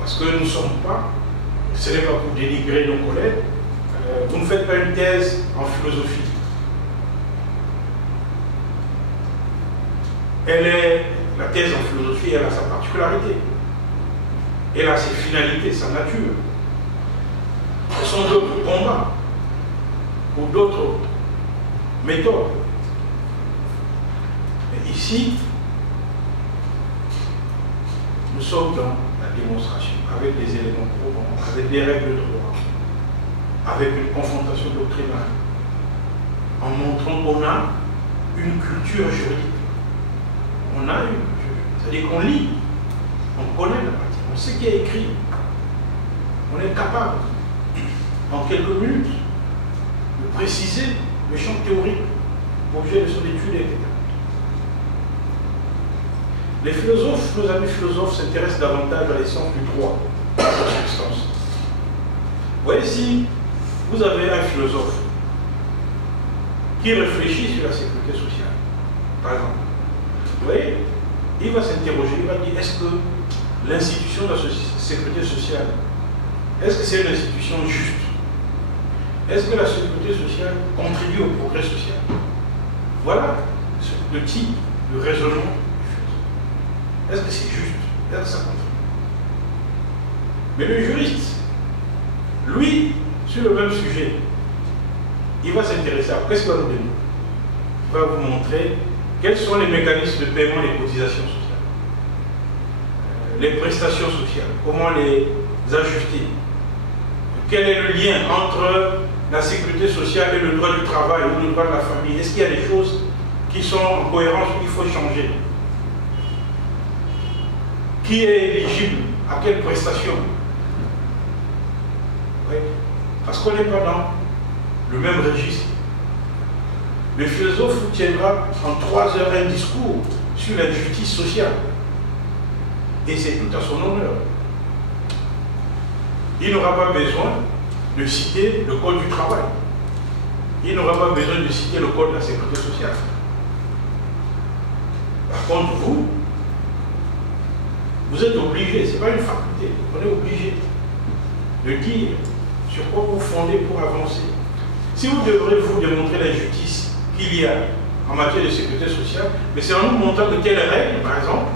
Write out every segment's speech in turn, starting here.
Parce que nous ne sommes pas, ce n'est pas pour dénigrer nos collègues, vous ne faites pas une thèse en philosophie. La thèse en philosophie, elle a sa particularité. Elle a ses finalités, sa nature. Ce sont d'autres combats ou d'autres méthodes. Mais ici, nous sommes dans la démonstration, avec des éléments probants, avec des règles de droit, avec une confrontation doctrinale, en montrant qu'on a une culture juridique. On a une culture, c'est-à-dire qu'on lit, on connaît la matière, on sait ce qui est écrit. On est capable, en quelques minutes, de préciser le champ théorique, objet de son étude, etc. Les philosophes, nos amis philosophes, s'intéressent davantage à l'essence du droit, à sa substance. Vous voyez, si vous avez un philosophe qui réfléchit sur la sécurité sociale, par exemple, vous voyez, il va s'interroger, il va dire, est-ce que l'institution de la sécurité sociale, est-ce que c'est une institution juste? Est-ce que la sécurité sociale contribue au progrès social? Voilà le type de raisonnement. Est-ce que c'est juste? Est-ce que ça contribue? Mais le juriste, lui, sur le même sujet, il va s'intéresser à qu'est-ce qu'il va nous donner? Il va vous montrer quels sont les mécanismes de paiement des cotisations sociales, les prestations sociales, comment les ajuster, quel est le lien entre la sécurité sociale et le droit du travail ou le droit de la famille. Est-ce qu'il y a des choses qui sont en cohérence ou qu'il faut changer? Qui est éligible à quelle prestation? Oui. Parce qu'on n'est pas dans le même registre. Le philosophe vous tiendra en 3 heures un discours sur la justice sociale. Et c'est tout à son honneur. Il n'aura pas besoin de citer le code du travail. Il n'aura pas besoin de citer le code de la sécurité sociale. Par contre, vous êtes obligé, ce n'est pas une faculté, on est obligé de dire sur quoi vous fondez pour avancer. Si vous devrez vous démontrer l'injustice qu'il y a en matière de sécurité sociale, mais c'est en nous montrant de quelles règles, par exemple,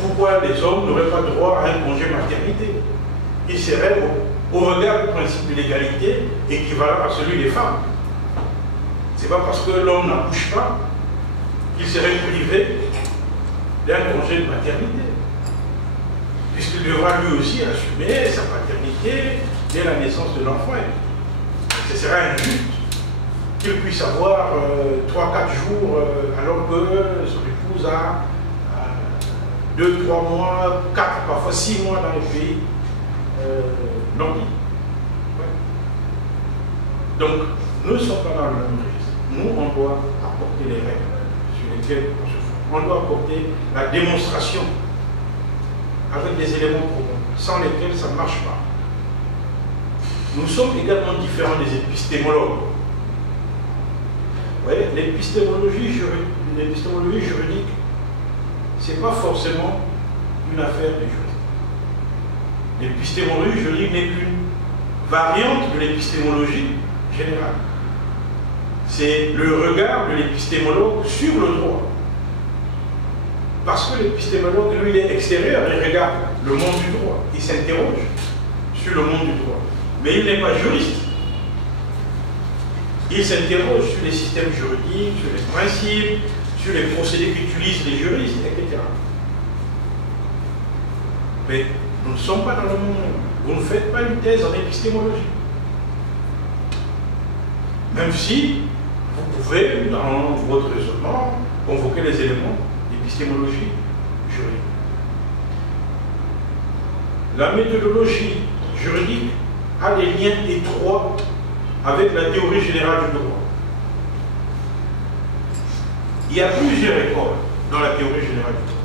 pourquoi les hommes n'auraient pas droit à un congé maternité. Il serait, au regard du principe de l'égalité, équivalent à celui des femmes. Ce n'est pas parce que l'homme n'accouche pas qu'il serait privé d'un congé de maternité, puisqu'il devra lui aussi assumer sa paternité dès la naissance de l'enfant. Ce serait injuste qu'il puisse avoir 3-4 jours alors que son épouse a 2-3 mois, 4, parfois 6 mois dans les pays nordiques. Ouais. Donc, nous ne sommes pas dans le même risque. Nous, on doit apporter les règles sur lesquelles on se fonde. On doit apporter la démonstration avec des éléments probants, sans lesquels ça ne marche pas. Nous sommes également différents des épistémologues. Vous voyez, l'épistémologie juridique, ce n'est pas forcément une affaire de juriste. L'épistémologie juridique n'est qu'une variante de l'épistémologie générale. C'est le regard de l'épistémologue sur le droit. Parce que l'épistémologue, lui, il est extérieur, il regarde le monde du droit, il s'interroge sur le monde du droit. Mais il n'est pas juriste. Il s'interroge sur les systèmes juridiques, sur les principes, sur les procédés qu'utilisent les juristes, etc. Mais nous ne sommes pas dans le monde. Vous ne faites pas une thèse en épistémologie. Même si vous pouvez, dans votre raisonnement, convoquer les éléments d'épistémologie juridique. La méthodologie juridique a des liens étroits avec la théorie générale du droit. Il y a plusieurs écoles dans la théorie générale du droit.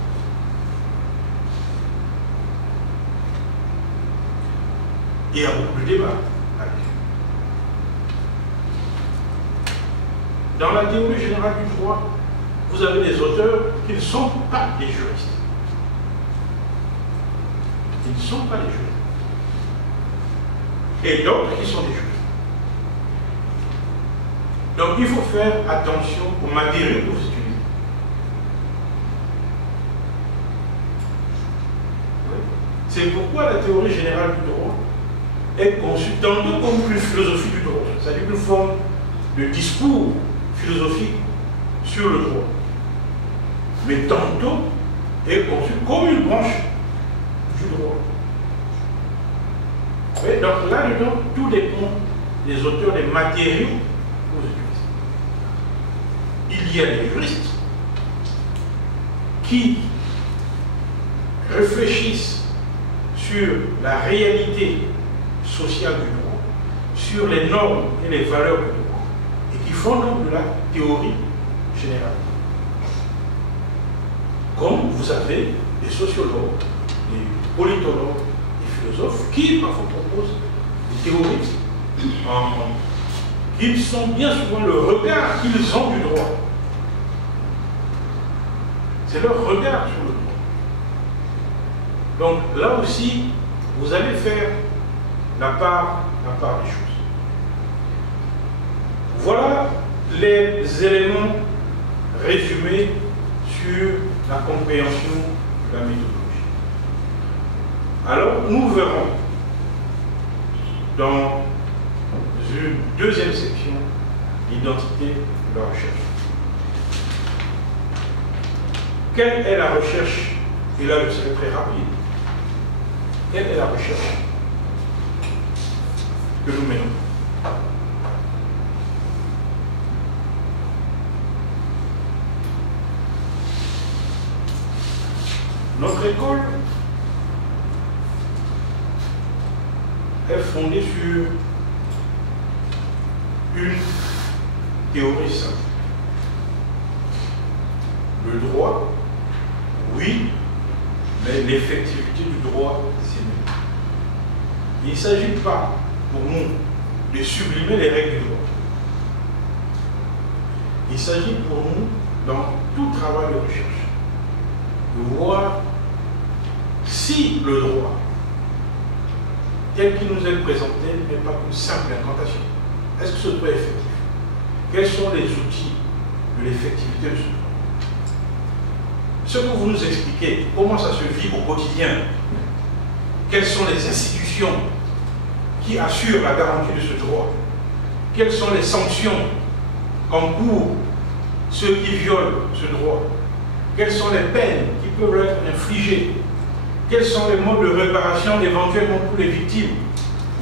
Il y a beaucoup de débats là-dessus. Dans la théorie générale du droit, vous avez des auteurs qui ne sont pas des juristes. Ils ne sont pas des juges. Et d'autres qui sont des juges. Donc il faut faire attention aux matériaux que vous utilisez. C'est pourquoi la théorie générale du droit est conçue tantôt comme une philosophie du droit, c'est-à-dire une forme de discours philosophique sur le droit, mais tantôt est conçue comme une branche du droit. Et donc là-dedans, tout dépend des auteurs, des matériaux que vous utilisez. Il y a des juristes qui réfléchissent sur la réalité sociale du droit, sur les normes et les valeurs du droit, et qui font donc de la théorie générale. Comme vous avez des sociologues, des politologues, des philosophes qui parfois proposent des théories qui sont bien souvent le regard qu'ils ont du droit. C'est leur regard sur le droit. Donc là aussi, vous allez faire la part des choses. Voilà les éléments résumés sur la compréhension de la méthodologie. Alors, nous verrons dans une deuxième section l'identité de la recherche. Quelle est la recherche? Et là, je serai très rapide. Quelle est la recherche que nous menons? Notre école est fondée sur une théorie simple. Le droit, oui, mais l'effectivité du droit, c'est mieux. Il ne s'agit pas pour nous de sublimer les règles du droit. Il s'agit pour nous, dans tout travail de recherche, de voir si le droit, tel qu'il nous est présenté, n'est pas une simple incantation. Est-ce que ce droit est effectif? Quels sont les outils de l'effectivité de ce droit? Ce que vous nous expliquez, comment ça se vit au quotidien? Quelles sont les institutions qui assurent la garantie de ce droit? Quelles sont les sanctions qu'encourent ceux qui violent ce droit? Quelles sont les peines qui peuvent être infligées? Quels sont les modes de réparation éventuellement pour les victimes?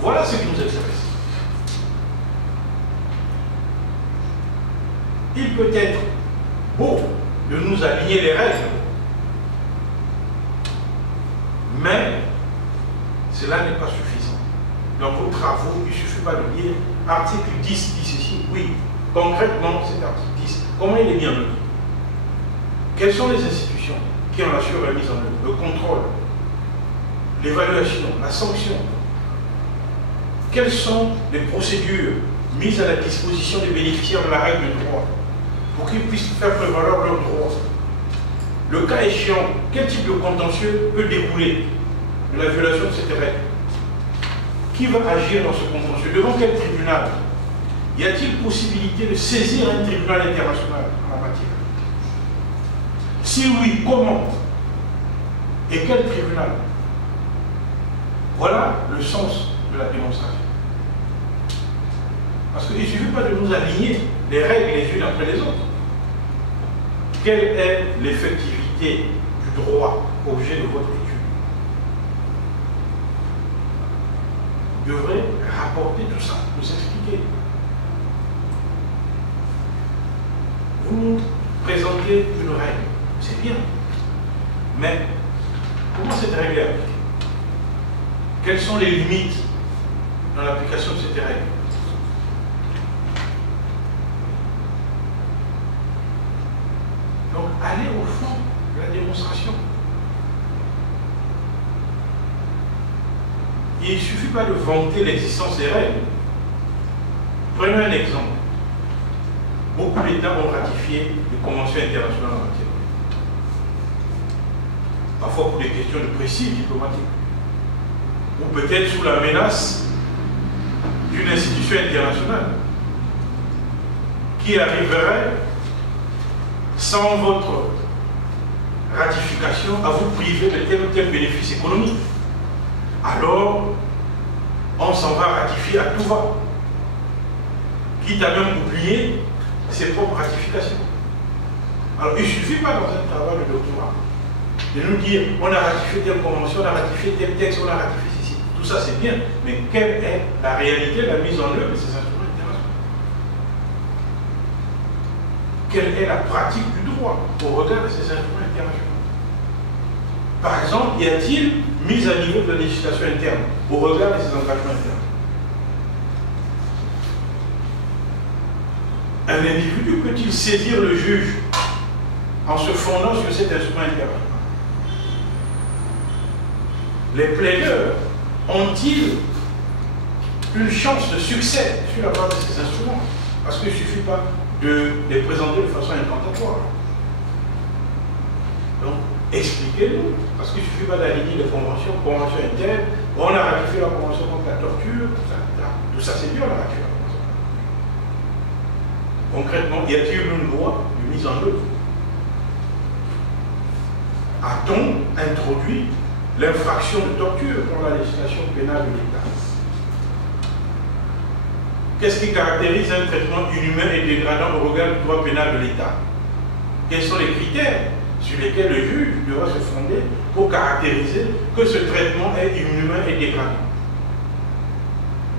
Voilà ce qui nous intéresse. Il peut être beau de nous aligner les règles, mais cela n'est pas suffisant. Dans vos travaux, il ne suffit pas de lire article 10 dit ceci. Oui, concrètement, cet article 10, comment il est mis en œuvre? Quelles sont les institutions qui en assurent la mise en œuvre? Le contrôle, l'évaluation, la sanction. Quelles sont les procédures mises à la disposition des bénéficiaires de la règle de droit pour qu'ils puissent faire prévaloir leurs droits? Le cas échéant, quel type de contentieux peut découler de la violation de cette règle? Qui va agir dans ce contentieux? Devant quel tribunal? Y a-t-il possibilité de saisir un tribunal international en la matière? Si oui, comment? Et quel tribunal? Voilà le sens de la démonstration. Parce qu'il ne suffit pas de nous aligner les règles les unes après les autres. Quelle est l'effectivité du droit objet de votre étude? Vous devrez rapporter tout ça, nous expliquer. Vous nous présentez une règle, c'est bien. Mais comment cette règle est appliquée? Quelles sont les limites dans l'application de cette règle? Donc, allez au fond de la démonstration. Il ne suffit pas de vanter l'existence des règles. Prenons un exemple. Beaucoup d'États ont ratifié des conventions internationales en matière. Parfois pour des questions de prestige diplomatique. ou peut-être sous la menace d'une institution internationale qui arriverait sans votre ratification à vous priver de tel ou tel bénéfice économique. Alors, on s'en va ratifier à tout va, quitte à même oublier ses propres ratifications. Alors, il ne suffit pas dans un travail de doctorat de nous dire on a ratifié telle convention, on a ratifié tel texte, on a ratifié ceci. Tout ça c'est bien, mais quelle est la réalité, la mise en œuvre de ces instruments internationaux? Quelle est la pratique du droit au regard de ces instruments internationaux? Par exemple, y a-t-il mise à niveau de la législation interne au regard de ces engagements internes? Un individu peut-il saisir le juge en se fondant sur cet instrument international? Les plaideurs ont-ils une chance de succès sur la base de ces instruments? Parce qu'il ne suffit pas de les présenter de façon incantatoire. Donc, expliquez-nous, parce qu'il ne suffit pas d'aligner les conventions internes, on a ratifié la convention contre la torture, tout ça c'est bien, on a ratifié la convention. Concrètement, y a-t-il une loi de mise en œuvre? A-t-on introduit l'infraction de torture dans la législation pénale de l'État? Qu'est-ce qui caractérise un traitement inhumain et dégradant au regard du droit pénal de l'État? Quels sont les critères sur lesquels le juge devra se fonder pour caractériser que ce traitement est inhumain et dégradant?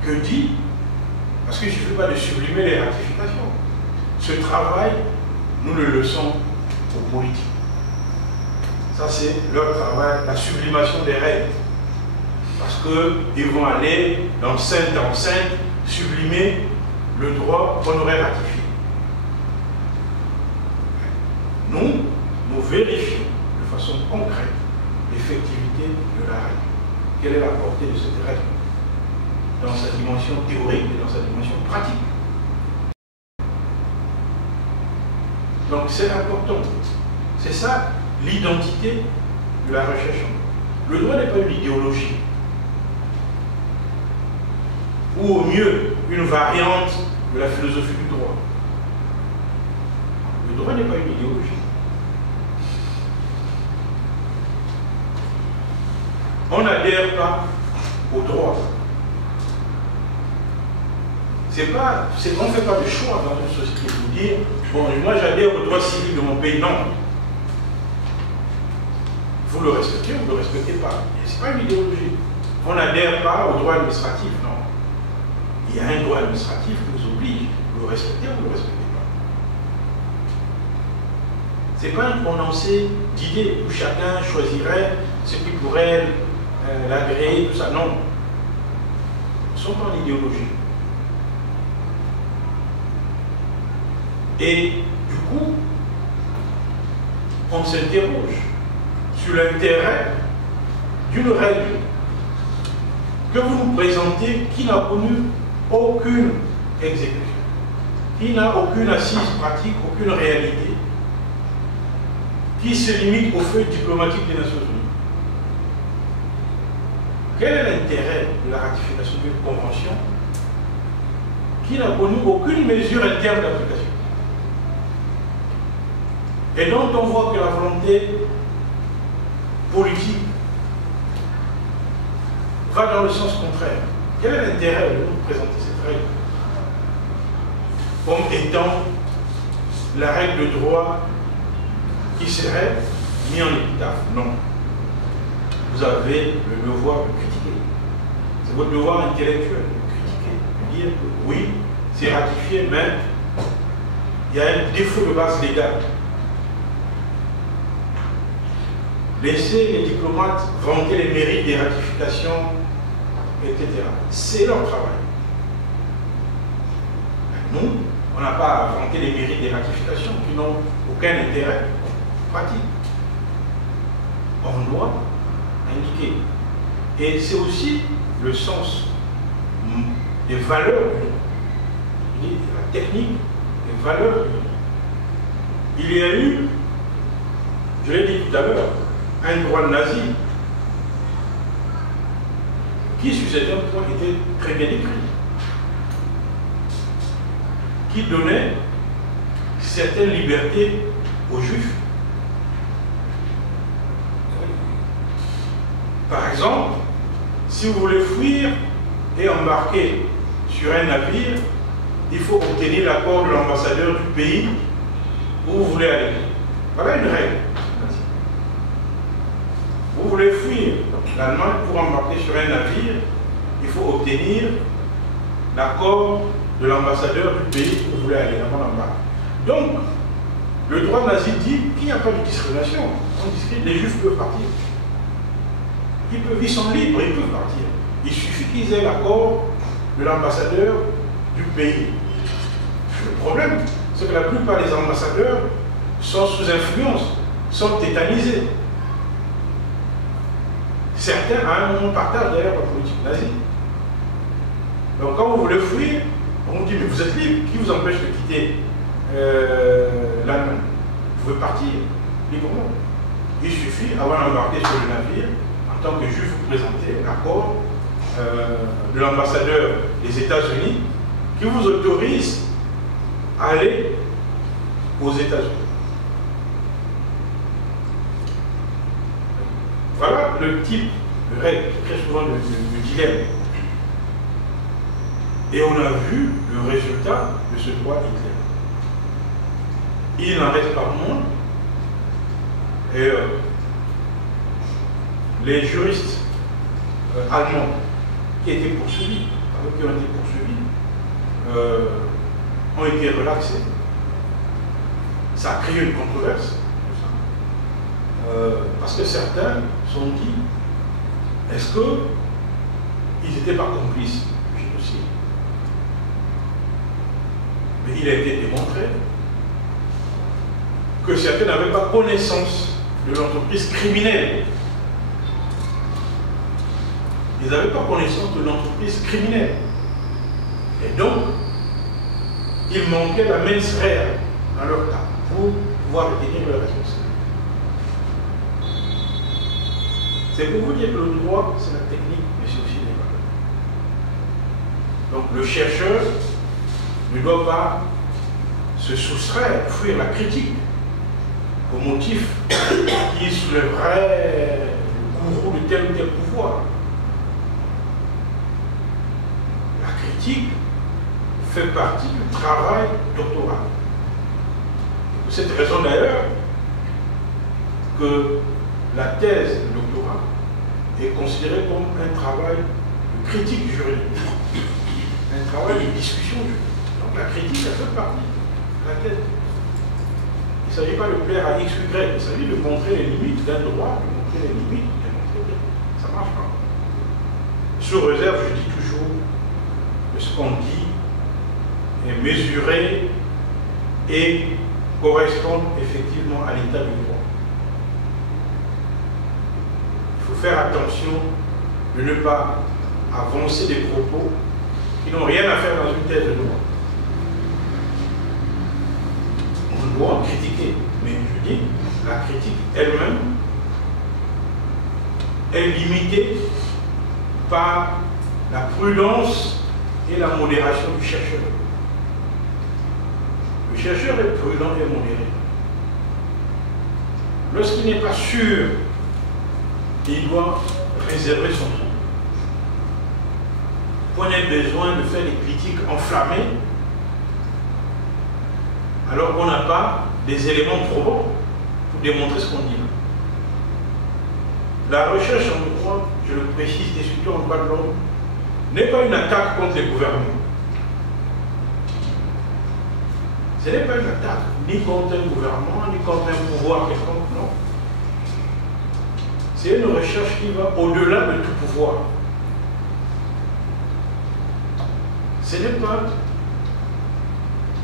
Que dit? Parce qu'il ne suffit pas de sublimer les ratifications. Ce travail, nous le laissons aux politiques. Ça, c'est leur travail, la sublimation des règles. Parce qu'ils vont aller d'enceinte en enceinte sublimer le droit qu'on aurait ratifié. Nous vérifions de façon concrète l'effectivité de la règle. Quelle est la portée de cette règle dans sa dimension théorique et dans sa dimension pratique. Donc c'est important. C'est ça l'identité de la recherche. Le droit n'est pas une idéologie, ou au mieux une variante de la philosophie du droit. Le droit n'est pas une idéologie. On n'adhère pas au droit. On ne fait pas de choix dans une société pour dire bon, moi j'adhère au droit civil de mon pays. Non. Vous le respectez ou vous ne le respectez pas. Ce n'est pas une idéologie. On n'adhère pas au droit administratif, non. Il y a un droit administratif qui vous oblige. Vous le respectez ou vous ne le respectez pas. Ce n'est pas un prononcé d'idées où chacun choisirait ce qui pourrait l'agréer, tout ça. Non. Nous ne sommes pas en idéologie. Et du coup, on s'interroge sur l'intérêt d'une règle que vous nous présentez qui n'a connu aucune exécution, qui n'a aucune assise pratique, aucune réalité, qui se limite aux feuilles diplomatiques des Nations Unies. Quel est l'intérêt de la ratification d'une convention qui n'a connu aucune mesure interne d'application et dont on voit que la volonté politique va dans le sens contraire? Quel est l'intérêt de nous présenter cette règle comme étant la règle de droit qui serait mise en épitaphe? Non. Vous avez le devoir de critiquer. C'est votre devoir intellectuel de critiquer, de dire que oui, c'est ratifié, mais il y a un défaut de base légale. Laisser les diplomates vanter les mérites des ratifications, etc. C'est leur travail. Nous, on n'a pas à vanter les mérites des ratifications qui n'ont aucun intérêt pratique. On doit indiquer. Et c'est aussi le sens des valeurs de la technique, des valeurs. Il y a eu, je l'ai dit tout à l'heure, un droit nazi qui sur certains points était très bien écrit, qui donnait certaines libertés aux Juifs. Par exemple, si vous voulez fuir et embarquer sur un navire, il faut obtenir l'accord de l'ambassadeur du pays où vous voulez aller. Voilà une règle. Vous voulez fuir l'Allemagne pour embarquer sur un navire, il faut obtenir l'accord de l'ambassadeur du pays où vous voulez aller avant l'embarquement. Donc, le droit nazi dit qu'il n'y a pas de discrimination. On discrimine, les Juifs peuvent partir. Ils sont libres, ils peuvent partir. Il suffit qu'ils aient l'accord de l'ambassadeur du pays. Le problème, c'est que la plupart des ambassadeurs sont sous influence, sont tétanisés. Certains, à un moment, partagent d'ailleurs la politique nazie. Donc, quand vous voulez fuir, on vous dit, mais vous êtes libre, qui vous empêche de quitter l'Allemagne? Vous pouvez partir librement. Il suffit, avant d'embarquer sur le navire, en tant que juif, vous présenter l'accord de l'ambassadeur des États-Unis qui vous autorise à aller aux États-Unis. Voilà le type de règle, très souvent le dilemme. Et on a vu le résultat de ce droit Hitler. Il n'en reste pas moins. Et les juristes allemands qui étaient poursuivis, qui ont été poursuivis, ont été relaxés. Ça a créé une controverse. Parce que certains se sont dit, est-ce qu'ils n'étaient pas complices du génocide? Mais il a été démontré que certains n'avaient pas connaissance de l'entreprise criminelle. Ils n'avaient pas connaissance de l'entreprise criminelle. Et donc, il manquait la mens rea dans leur cas pour pouvoir retenir leurs responsabilités. C'est pour vous dire que le droit, c'est la technique, mais c'est aussi les valeurs. Donc le chercheur ne doit pas se soustraire, fuir la critique au motif qui soulèverait le gourou de tel ou tel pouvoir. La critique fait partie du travail doctoral. Pour cette raison d'ailleurs que la thèse de doctorat est considérée comme un travail de critique juridique, un travail de discussion juridique. Donc la critique, elle fait partie de la thèse. Il ne s'agit pas de plaire à X ou Y, il s'agit de montrer les limites d'un droit, de montrer les limites, de montrer ça ne marche pas. Sous réserve, je dis toujours, que ce qu'on dit est mesuré et correspond effectivement à l'état du droit. Il faut faire attention de ne pas avancer des propos qui n'ont rien à faire dans une thèse de droit. On doit en critiquer, mais je dis, la critique elle-même est limitée par la prudence et la modération du chercheur. Le chercheur est prudent et modéré. Lorsqu'il n'est pas sûr, il doit réserver son temps. Quand on a besoin de faire des critiques enflammées, alors qu'on n'a pas des éléments probants pour démontrer ce qu'on dit. La recherche en droit, je le précise, et surtout en droit de l'homme, n'est pas une attaque contre les gouvernements. Ce n'est pas une attaque ni contre un gouvernement, ni contre un pouvoir quelconque, non. C'est une recherche qui va au-delà de tout pouvoir. Ce n'est pas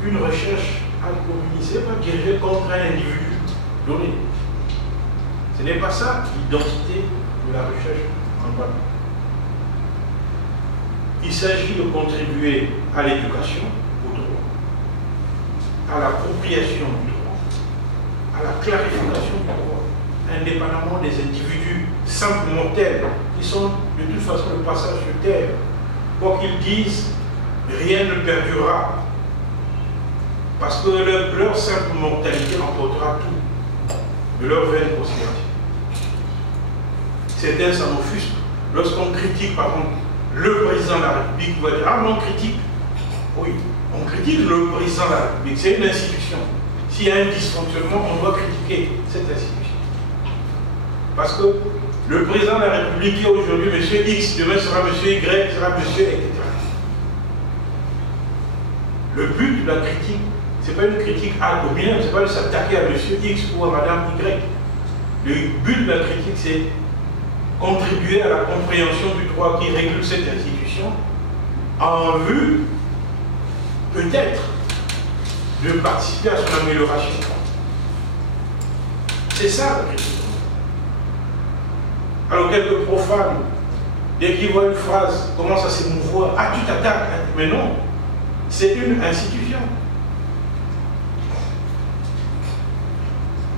une recherche alcoolisée, ce n'est pas dirigée contre un individu donné. Ce n'est pas ça l'identité de la recherche en droit. Il s'agit de contribuer à l'éducation, au droit, à l'appropriation du droit, à la clarification du droit, indépendamment des individus simples mortels Ils sont de toute façon le passage sur terre. Quoi qu'ils disent, rien ne perdurera. Parce que leur simple mortalité emportera tout de leur vaine considération. Certains s'en offusquent. Lorsqu'on critique, par exemple, le président de la République, on va dire, ah non, on critique. Oui, on critique le président de la République, c'est une institution. S'il y a un dysfonctionnement, on doit critiquer cette institution. Parce que le président de la République est aujourd'hui M. X, demain sera M. Y, sera M. etc. Le but de la critique, ce n'est pas une critique ad hominem, ce n'est pas de s'attaquer à M. X ou à Mme Y. Le but de la critique, c'est contribuer à la compréhension du droit qui régule cette institution en vue, peut-être, de participer à son amélioration. C'est ça la critique. Alors quelques profanes, dès qu'ils voient une phrase, commencent à s'émouvoir. Ah, tu t'attaques. Mais non, c'est une institution.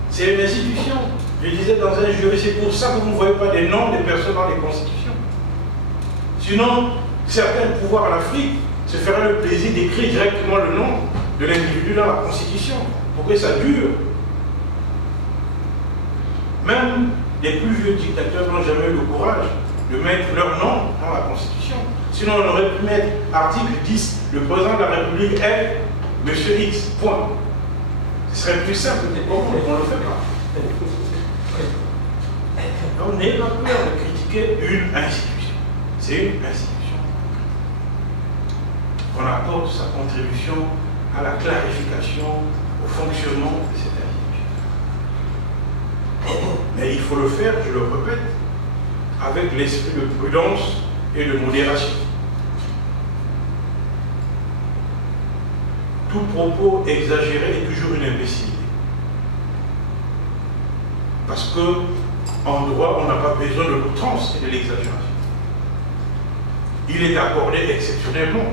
C'est une institution. Je disais dans un jury, c'est pour ça que vous ne voyez pas des noms des personnes dans les constitutions. Sinon, certains pouvoirs en Afrique se feraient le plaisir d'écrire directement le nom de l'individu dans la constitution, pour que ça dure. Même les plus vieux dictateurs n'ont jamais eu le courage de mettre leur nom dans la constitution. Sinon, on aurait pu mettre article 10, le président de la République est M. X, point. Ce serait plus simple, mais on ne le fait pas. On n'est pas peur de critiquer une institution. C'est une institution. On apporte sa contribution à la clarification, au fonctionnement de cette institution. Mais il faut le faire, je le répète, avec l'esprit de prudence et de modération. Tout propos exagéré est toujours une imbécilité. Parce que en droit, on n'a pas besoin de l'outrance et de l'exagération. Il est accordé exceptionnellement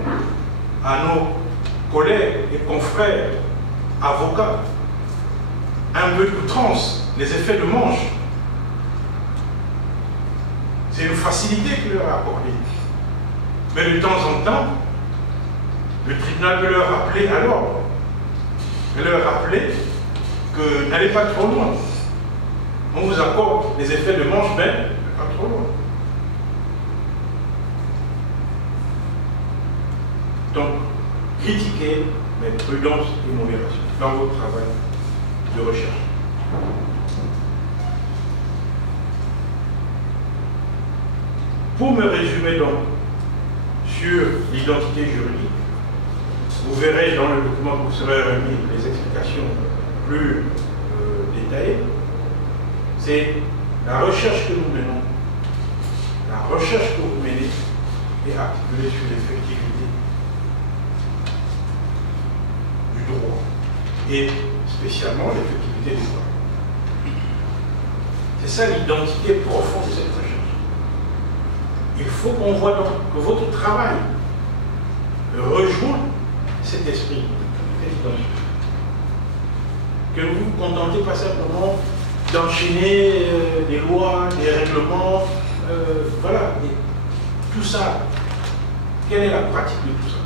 à nos collègues et confrères, avocats, un peu d'outrance, les effets de manche. C'est une facilité qui leur est accordée. Mais de temps en temps, le tribunal peut leur rappeler à l'ordre. Peut leur rappeler que n'allez pas trop loin. On vous accorde les effets de manche, mais pas trop loin. Donc, critiquez, mais prudence et modération dans votre travail de recherche. Pour me résumer donc sur l'identité juridique, vous verrez dans le document que vous serez remis les explications plus détaillées. C'est la recherche que nous menons, la recherche que vous menez est articulée sur l'effectivité du droit et spécialement l'effectivité du droit. C'est ça l'identité profonde de cette recherche. Il faut qu'on voit donc que votre travail rejoint cet esprit, cette identité. Que vous ne vous contentez pas simplement d'enchaîner des lois, des règlements, voilà. Et tout ça, quelle est la pratique de tout ça?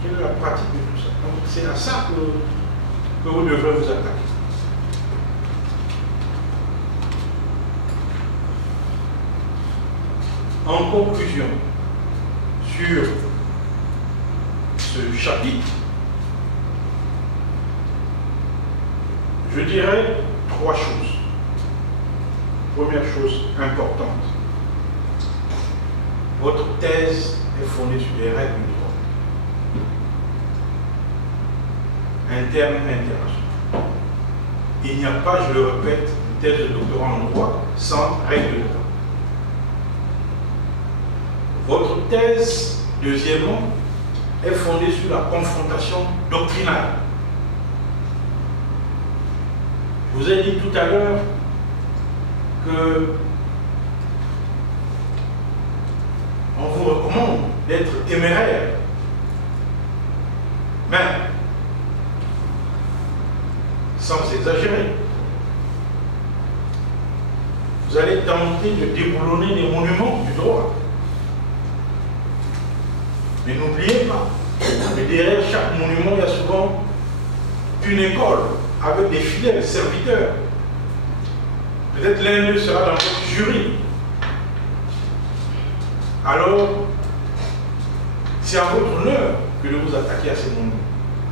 Quelle est la pratique de tout ça? Donc c'est à ça que vous devrez vous attaquer. En conclusion, sur ce chapitre, je dirais trois choses. Première chose importante, votre thèse est fondée sur les règles du droit, interne et internationale. Il n'y a pas, je le répète, une thèse de doctorat en droit sans règles de droit. Votre thèse, deuxièmement, est fondée sur la confrontation doctrinale. Je vous ai dit tout à l'heure que on vous recommande d'être téméraire. Mais, sans exagérer. vous allez tenter de déboulonner les monuments du droit. Mais n'oubliez pas que derrière chaque monument, il y a souvent une école avec des fidèles serviteurs. Peut-être l'un d'eux sera dans votre jury. Alors, c'est à votre honneur que de vous attaquer à ces monuments.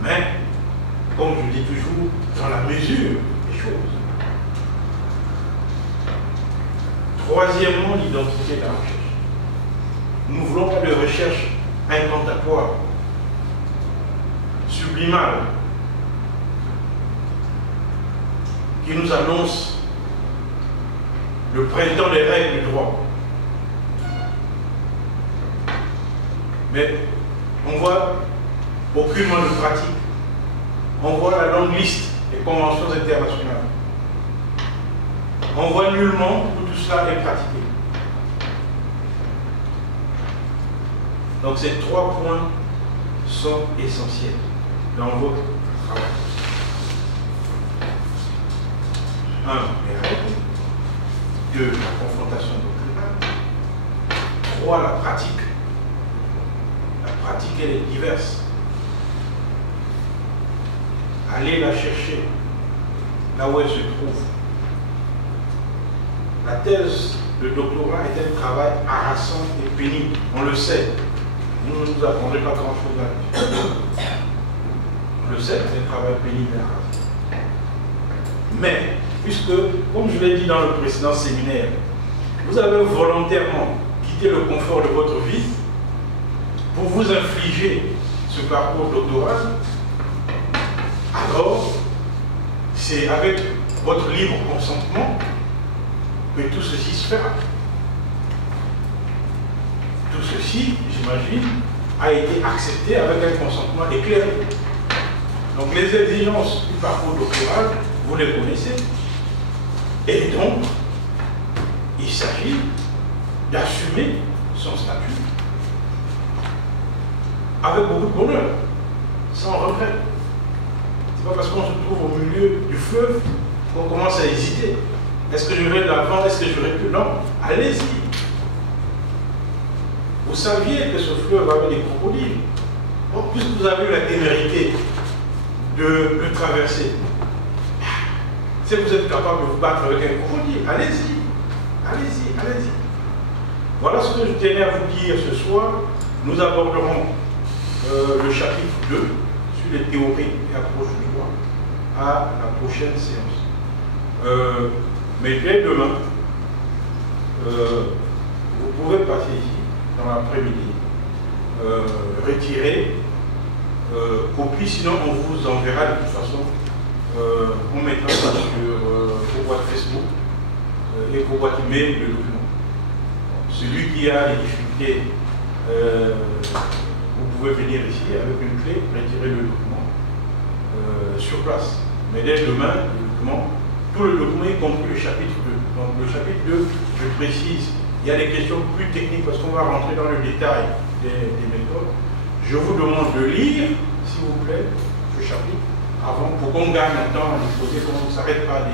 Mais, comme je dis toujours, dans la mesure des choses. Troisièmement, l'identité de la recherche. Nous ne voulons pas de recherche incantatoire, sublimale, qui nous annonce le printemps des règles du droit. Mais on voit aucunement de pratique. On voit la longue liste des conventions internationales. On voit nullement où tout cela est pratiqué. Donc ces trois points sont essentiels dans votre travail. 1. Les règles. 2. La confrontation doctrinale. 3. La pratique. La pratique, elle est diverse. Allez la chercher là où elle se trouve. La thèse de doctorat est un travail harassant et pénible. On le sait. Nous ne nous apprendrons pas grand-chose là-dessus. On le sait, c'est un travail pénible et harassant. Mais, puisque, comme je l'ai dit dans le précédent séminaire, vous avez volontairement quitté le confort de votre vie pour vous infliger ce parcours doctoral, alors c'est avec votre libre consentement que tout ceci se fera. Tout ceci, j'imagine, a été accepté avec un consentement éclairé. Donc les exigences du parcours doctoral, vous les connaissez. Et donc, il s'agit d'assumer son statut avec beaucoup de bonheur, sans regret. C'est pas parce qu'on se trouve au milieu du fleuve qu'on commence à hésiter. Est-ce que je vais de l'avant? Est-ce que je vais plus? Non, allez-y. Vous saviez que ce fleuve avait des crocodiles. Donc, puisque vous avez eu la témérité de le traverser, si vous êtes capable de vous battre avec un crocodile, allez-y. Allez-y, allez-y. Voilà ce que je tenais à vous dire ce soir. Nous aborderons le chapitre 2 sur les théories et approches du droit à la prochaine séance. Mais dès demain, vous pouvez passer ici dans l'après-midi, retirer copie, sinon on vous enverra de toute façon en mettant ça sur vos boîtes Facebook et vos boîtes email le document. Celui qui a des difficultés, vous pouvez venir ici avec une clé, retirer le document sur place. Mais dès demain, le document, tout le document y compris le chapitre 2. Donc le chapitre 2, je précise, il y a des questions plus techniques parce qu'on va rentrer dans le détail des méthodes. Je vous demande de lire, s'il vous plaît, ce chapitre avant pour qu'on gagne un temps à l'exposer, qu'on ne s'arrête pas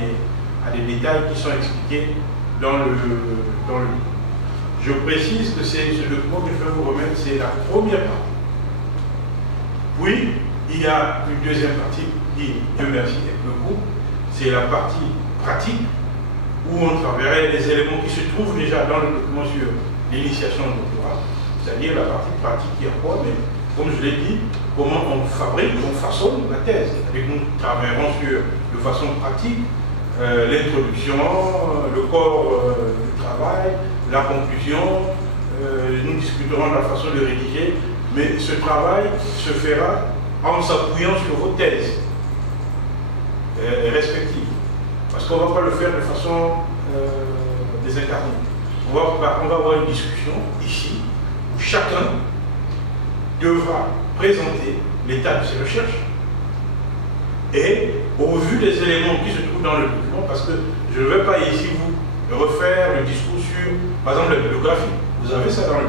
à des détails qui sont expliqués dans le livre. Je précise que c'est ce document que je vais vous remettre, c'est la première partie. Puis, il y a une deuxième partie qui, Dieu merci, est peu court. C'est la partie pratique où on travaillerait les éléments qui se trouvent déjà dans le document sur l'initiation au doctorat, c'est-à-dire la partie pratique qui est quoi, mais comme je l'ai dit, comment on fabrique, on façonne la thèse. Et nous travaillerons sur, de façon pratique, l'introduction, le corps du travail, la conclusion, nous discuterons de la façon de rédiger, mais ce travail se fera en s'appuyant sur vos thèses respectives. Parce qu'on ne va pas le faire de façon désincarnée. On va avoir une discussion ici où chacun devra présenter l'état de ses recherches et au vu des éléments qui se trouvent dans le document, parce que je ne vais pas ici vous refaire le discours sur, par exemple, la bibliographie. Vous avez ça dans le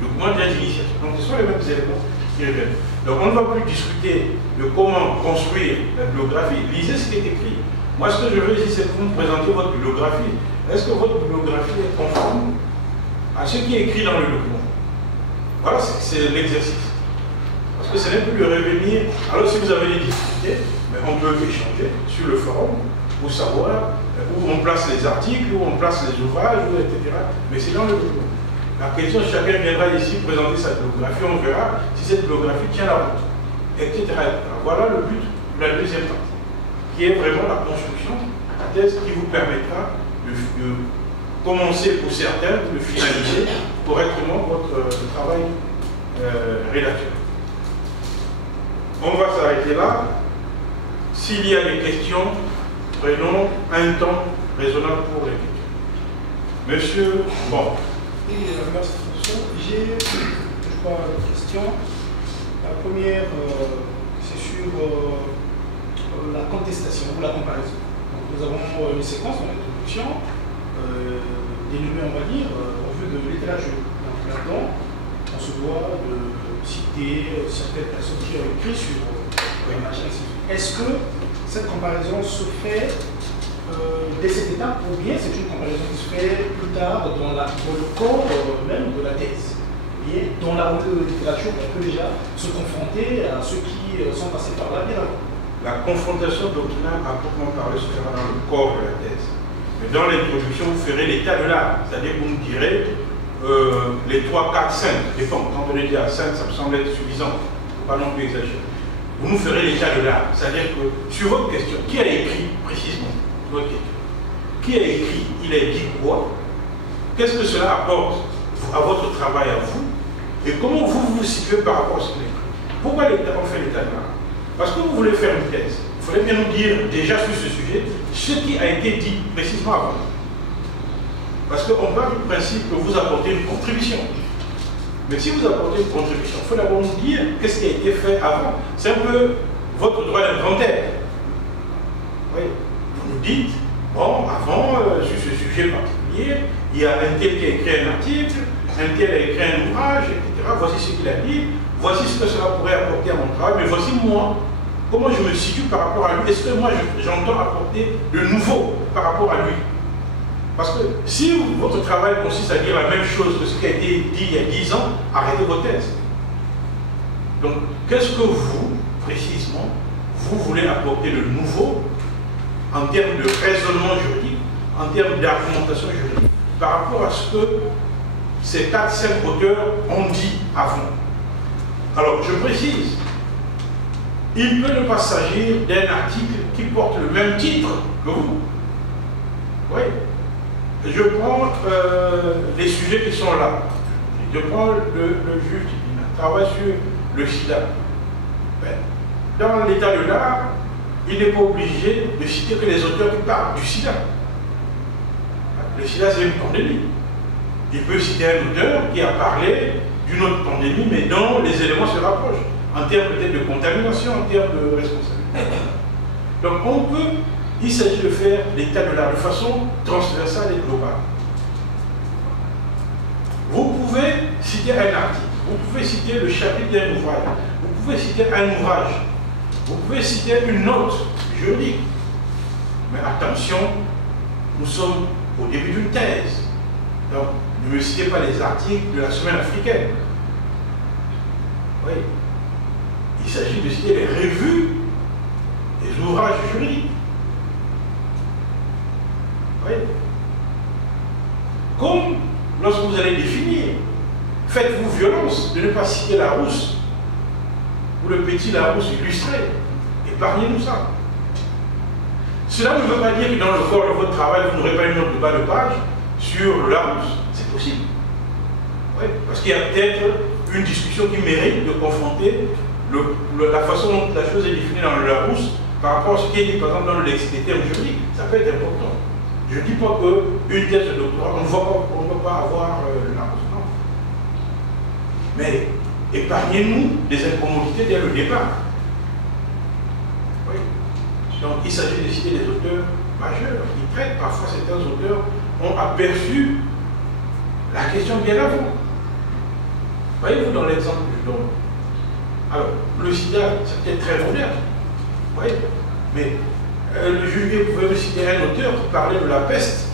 document d'initiation. Donc ce sont les mêmes éléments qui reviennent. Donc on ne va plus discuter de comment construire la bibliographie. Lisez ce qui est écrit. Moi, ce que je veux ici, c'est que vous me présentez votre bibliographie. Est-ce que votre bibliographie est conforme à ce qui est écrit dans le document? Voilà, c'est l'exercice. Parce que ce n'est plus de revenir. Alors, si vous avez des difficultés, mais on peut échanger sur le forum pour savoir où on place les articles, où on place les ouvrages, etc. Mais c'est dans le document. La question, chacun viendra ici présenter sa bibliographie, on verra si cette bibliographie tient la route, etc. Voilà le but de la deuxième partie, qui est vraiment la construction de la thèse qui vous permettra de commencer pour certains, de finaliser correctement votre travail rédactionnel. On va s'arrêter là. S'il y a des questions, prenons un temps raisonnable pour les questions. Monsieur, bon. Merci François. J'ai, je crois, deux questions. La première, c'est sur la contestation ou la comparaison. Donc, nous avons une séquence en introduction, dénommée, on va dire, au vu de littérature. Donc là-dedans, on se doit de citer certaines personnes qui ont écrit sur une machine. Est-ce que cette comparaison se fait dès cette étape, ou bien c'est une comparaison qui se fait plus tard dans le corps même de la thèse? Et dans la littérature, on peut déjà se confronter à ceux qui sont passés par là bien avant. La confrontation doctrinale, à proprement parler, se fera dans le corps de la thèse. Mais dans l'introduction, vous ferez l'état de l'art, c'est-à-dire que vous me direz les 3, 4, 5, dépend. Quand on est déjà à 5, ça me semble être suffisant. Il ne faut pas non plus exagérer. Vous nous ferez l'état de l'art, c'est-à-dire que sur votre question, qui a écrit précisément votre question? Qui a écrit? Il a dit quoi? Qu'est-ce que cela apporte à votre travail à vous? Et comment vous vous situez par rapport à ce qu'il a écrit? Pourquoi on fait l'état de l'art? Parce que vous voulez faire une thèse. Il faudrait bien nous dire déjà sur ce sujet ce qui a été dit précisément avant. Parce qu'on part du principe que vous apportez une contribution. Mais si vous apportez une contribution, il faut d'abord nous dire qu'est-ce qui a été fait avant. C'est un peu votre droit d'inventaire. Oui. Vous nous dites, bon, avant, sur ce sujet particulier, il y a un tel qui a écrit un article, un tel a écrit un ouvrage, etc. Voici ce qu'il a dit, voici ce que cela pourrait apporter à mon travail, mais voici moi, comment je me situe par rapport à lui. Est-ce que moi, j'entends apporter de nouveau par rapport à lui? Parce que si votre travail consiste à dire la même chose que ce qui a été dit il y a 10 ans, arrêtez vos thèses. Donc, qu'est-ce que vous, précisément, vous voulez apporter de nouveau en termes de raisonnement juridique, en termes d'argumentation juridique, par rapport à ce que ces 4-5 auteurs ont dit avant? Alors, je précise, il ne peut ne pas s'agir d'un article qui porte le même titre que vous. Oui. Je prends les sujets qui sont là. Je prends le juge qui travaille sur le sida. Dans l'état de l'art, il n'est pas obligé de citer que les auteurs qui parlent du sida. Le sida, c'est une pandémie. Il peut citer un auteur qui a parlé d'une autre pandémie, mais dont les éléments se rapprochent, en termes peut-être de contamination, en termes de responsabilité. Donc on peut, il s'agit de faire l'état de l'art de façon transversale et globale. Vous pouvez citer un article, vous pouvez citer le chapitre d'un ouvrage, vous pouvez citer un ouvrage, vous pouvez citer une note juridique. Mais attention, nous sommes au début d'une thèse. Donc, ne me citez pas les articles de la semaine africaine. Oui. Il s'agit de citer les revues des ouvrages juridiques. Oui. Comme lorsque vous allez définir, faites-vous violence de ne pas citer Larousse ou le petit Larousse illustré. Épargnez-nous ça. Cela ne veut pas dire que dans le corps de votre travail, vous n'aurez pas une note de bas de page sur le Larousse. C'est possible. Oui, parce qu'il y a peut-être une discussion qui mérite de confronter la façon dont la chose est définie dans le Larousse par rapport à ce qui est dit par exemple dans le lexique des termes juridiques. Ça peut être important. Je ne dis pas qu'une thèse de doctorat, on ne va pas avoir le Larousse. Non. Mais épargnez-nous des incommodités dès le départ. Oui. Donc il s'agit de citer des auteurs majeurs qui traitent. Parfois certains auteurs ont aperçu la question bien avant. Voyez-vous dans l'exemple que je donne. Alors, le sida, c'est peut-être très moderne. Oui. Mais Le juge pouvait me citer un auteur qui parlait de la peste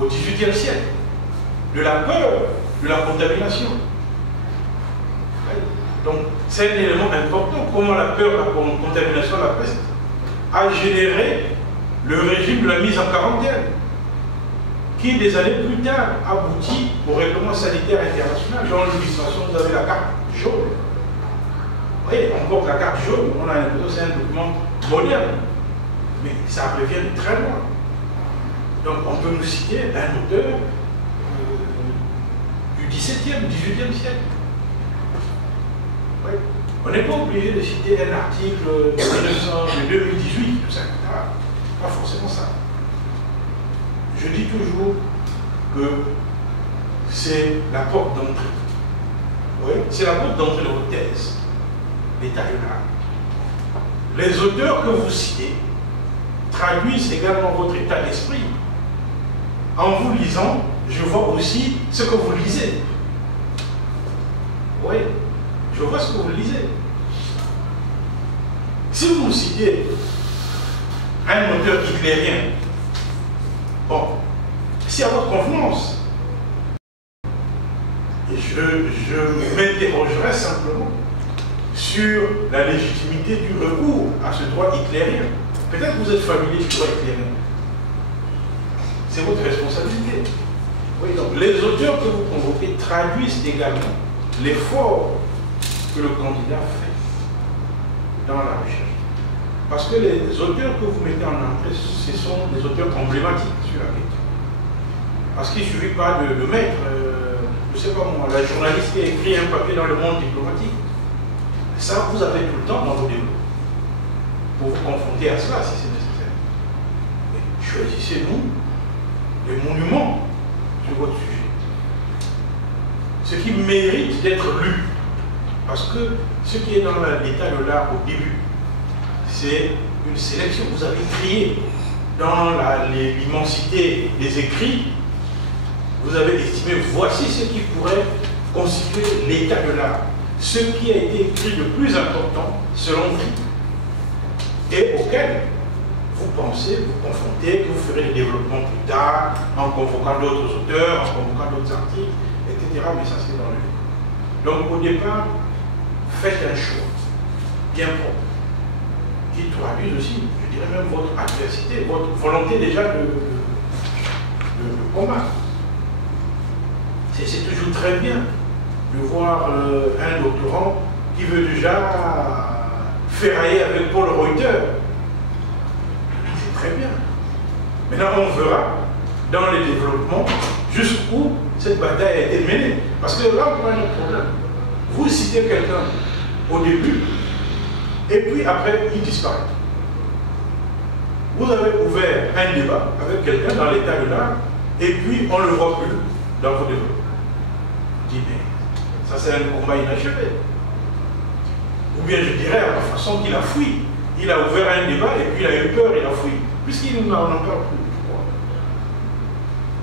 au XVIIIe siècle, de la peur, de la contamination. Donc, c'est un élément important, comment la peur, la contamination, la peste a généré le régime de la mise en quarantaine, qui des années plus tard aboutit au règlement sanitaire international. Dans l'illustration, vous avez la carte jaune. Vous voyez, on porte la carte jaune, on a l'impression que c'est un document moderne, mais ça revient de très loin. Donc on peut nous citer un auteur du XVIIe, XVIIIe siècle. Oui. On n'est pas obligé de citer un article de 2018, tout ça, pas forcément ça. Je dis toujours que c'est la porte d'entrée. Oui, c'est la porte d'entrée de votre thèse, l'état de l'art. Les auteurs que vous citez traduisent également votre état d'esprit. En vous lisant, je vois aussi ce que vous lisez. Oui, je vois ce que vous lisez. Si vous citez un auteur hitlérien, bon, c'est à votre convenance. Et je m'interrogerai simplement sur la légitimité du recours à ce droit hitlérien. Peut-être que vous êtes familier du droit hitlérien. C'est votre responsabilité. Oui, donc les auteurs que vous convoquez traduisent également l'effort que le candidat fait dans la recherche. Parce que les auteurs que vous mettez en entrée, ce sont des auteurs emblématiques sur la question. Parce qu'il ne suffit pas de mettre, je ne sais pas moi, la journaliste qui a écrit un papier dans le monde diplomatique. Ça, vous avez tout le temps dans vos débats pour vous confronter à cela si c'est nécessaire. Mais choisissez-vous les monuments sur votre sujet. Ce qui mérite d'être lu. Parce que ce qui est dans l'état de l'art au début, c'est une sélection. Vous avez trié dans l'immensité des écrits, vous avez estimé, voici ce qui pourrait constituer l'état de l'art. Ce qui a été écrit de plus important, selon vous, et auquel vous pensez, vous confrontez, que vous ferez des développements plus tard, en convoquant d'autres auteurs, en convoquant d'autres articles, etc. Mais ça, c'est dans le livre. Donc, au départ, faites un choix bien propre, qui traduit aussi, je dirais même, votre adversité, votre volonté déjà de combat. C'est toujours très bien de voir un doctorant qui veut déjà ferrailler avec Paul Reuter. C'est très bien. Maintenant, on verra dans les développements jusqu'où cette bataille a été menée. Parce que là, on a un problème. Vous citez quelqu'un au début, et puis après, il disparaît. Vous avez ouvert un débat avec quelqu'un dans l'état de l'art, et puis on ne le voit plus dans vos développements. Je dis, mais ça c'est un combat inachevé. Ou bien je dirais à la façon qu'il a fui. Il a ouvert un débat et puis il a eu peur, il a fui. Puisqu'il n'en a peur plus.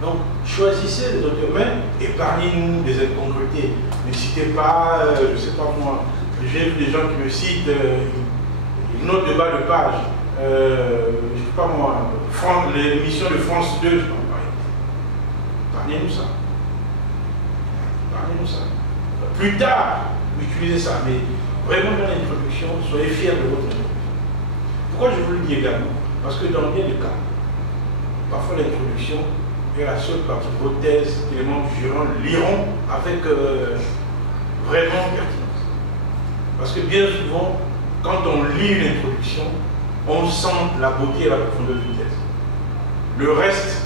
Donc choisissez les auteurs, mais épargnez-nous des incongruités. Ne citez pas, je ne sais pas moi, j'ai vu des gens qui me citent une note de bas de page. Je ne sais pas moi, l'émission de France 2, je ne sais pas. Épargnez-nous ça. Épargnez-nous ça. Plus tard, utilisez ça, mais vraiment dans l'introduction, soyez fiers de votre introduction. Pourquoi je vous le dis également? Parce que dans bien des cas, parfois l'introduction est la seule partie de votre thèse que les membres du jury liront avec vraiment pertinence. Parce que bien souvent, quand on lit une introduction, on sent la beauté et la profondeur d'une thèse. Le reste,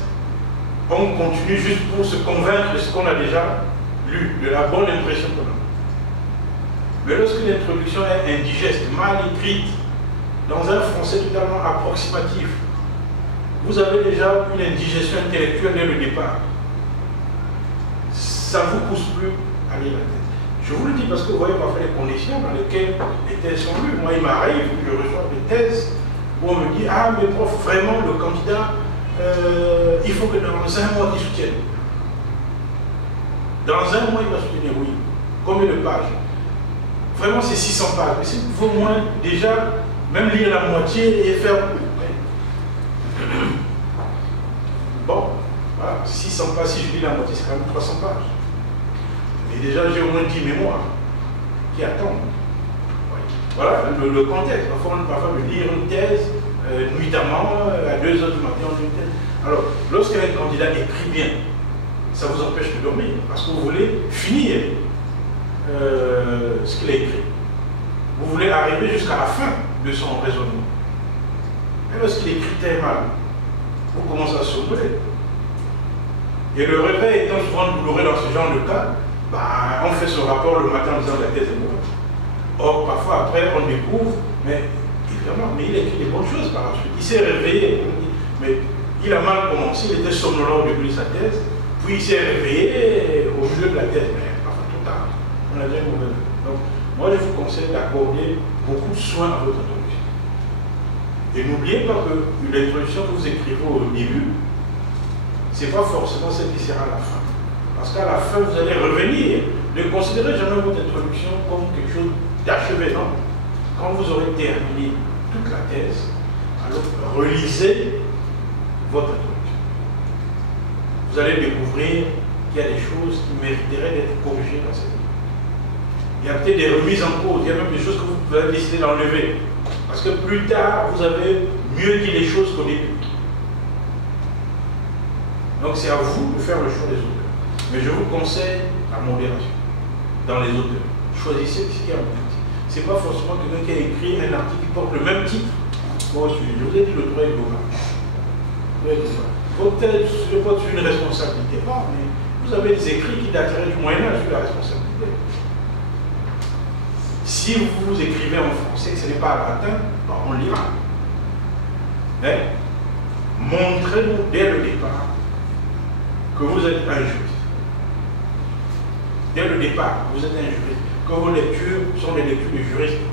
on continue juste pour se convaincre de ce qu'on a déjà lu, de la bonne impression qu'on a. Mais lorsque l'introduction est indigeste, mal écrite, dans un français totalement approximatif, vous avez déjà une indigestion intellectuelle dès le départ. Ça ne vous pousse plus à lire la thèse. Je vous le dis parce que vous voyez parfois les conditions dans lesquelles les thèses sont lues. Moi, il m'arrive que je reçois des thèses où on me dit, ah mais prof, vraiment le candidat, il faut que dans un mois qu'il soutienne. Dans un mois, il va soutenir, oui. Combien de pages? Vraiment, c'est 600 pages. Mais il faut au moins déjà, même lire la moitié et faire... Voilà, 600 pages, si je lis la moitié, c'est quand même 300 pages. Mais déjà, j'ai au moins 10 mémoires qui attendent. Oui. Voilà le contexte. Parfois, me lire une thèse nuitamment à 2 heures du matin, une thèse. Alors, lorsqu'un candidat écrit bien, ça vous empêche de dormir parce que vous voulez finir ce qu'il a écrit. Vous voulez arriver jusqu'à la fin de son raisonnement. Et lorsqu'il écrit très mal, vous commencez à sombrer. Et le réveil étant souvent douloureux dans ce genre de cas, bah, on fait ce rapport le matin en disant que la thèse est mauvaise. Or, parfois après, on découvre, mais évidemment, mais il a écrit des bonnes choses par la suite. Il s'est réveillé, mais il a mal commencé, il était somnolent au début de sa thèse, puis il s'est réveillé au milieu de la thèse, mais parfois trop tard. On a déjà une mauvaise. Donc, moi, je vous conseille d'accorder beaucoup de soin à votre introduction. Et n'oubliez pas que l'introduction que vous écrivez au début, ce n'est pas forcément celle qui sera à la fin. Parce qu'à la fin, vous allez revenir. Ne considérez jamais votre introduction comme quelque chose d'achevé, non. Quand vous aurez terminé toute la thèse, alors relisez votre introduction. Vous allez découvrir qu'il y a des choses qui mériteraient d'être corrigées dans cette livre. Il y a peut-être des remises en cause, il y a même des choses que vous pouvez décider d'enlever. Parce que plus tard, vous avez mieux dit les choses qu'au début. Donc c'est à vous de faire le choix des auteurs. Mais je vous conseille la modération dans les auteurs. Choisissez ce qui est important. Ce n'est pas forcément quelqu'un qui a écrit un article qui porte le même titre. Bon, je vous ai dit le droit est global. Peut-être ce n'est pas une responsabilité, non, mais vous avez des écrits qui dateraient du Moyen-Âge sur la responsabilité. Si vous écrivez en français, que ce n'est pas en latin, ben on lira. Mais montrez-nous dès le départ que vous êtes un juriste. Dès le départ, vous êtes un juriste. Que vos lectures sont des lectures de juristes.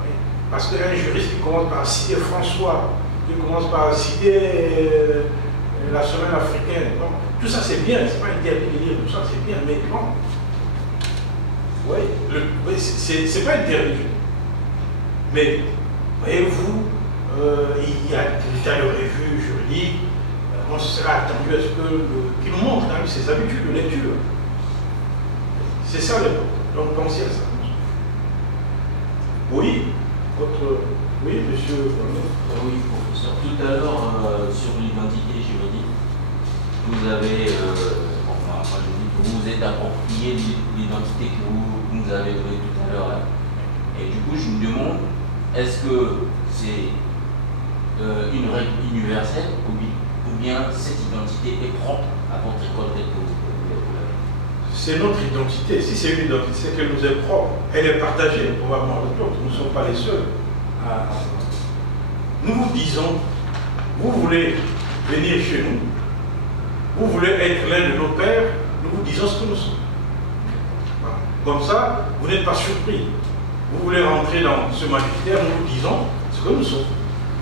Oui. Parce qu'un juriste qui commence par citer François, qui commence par citer la semaine africaine, bon, tout ça c'est bien, c'est pas interdit de lire tout ça, c'est bien, mais bon. Oui, c'est pas interdit. Mais, voyez-vous, il y a des tas de revues juridiques, on sera attendu à ce qu'il nous montre quand même ses habitudes de lecture. C'est ça le point. Donc pensez à ça. Oui, oui, monsieur. Oui, professeur. Tout à l'heure, sur l'identité juridique, vous avez, enfin, je dis que vous vous êtes approprié l'identité que vous nous avez donnée tout à l'heure. Et du coup, je me demande, est-ce que c'est une règle universelle ou bien cette identité est propre à votre école telle que vous l'avez? C'est notre identité. Si c'est une identité, c'est qu'elle nous est propre. Elle est partagée probablement avec d'autres. Nous ne sommes pas les seuls. Nous vous disons, vous voulez venir chez nous, vous voulez être l'un de nos pères, nous vous disons ce que nous sommes. Voilà. Comme ça, vous n'êtes pas surpris. Vous voulez rentrer dans ce magistère, nous vous disons ce que nous sommes.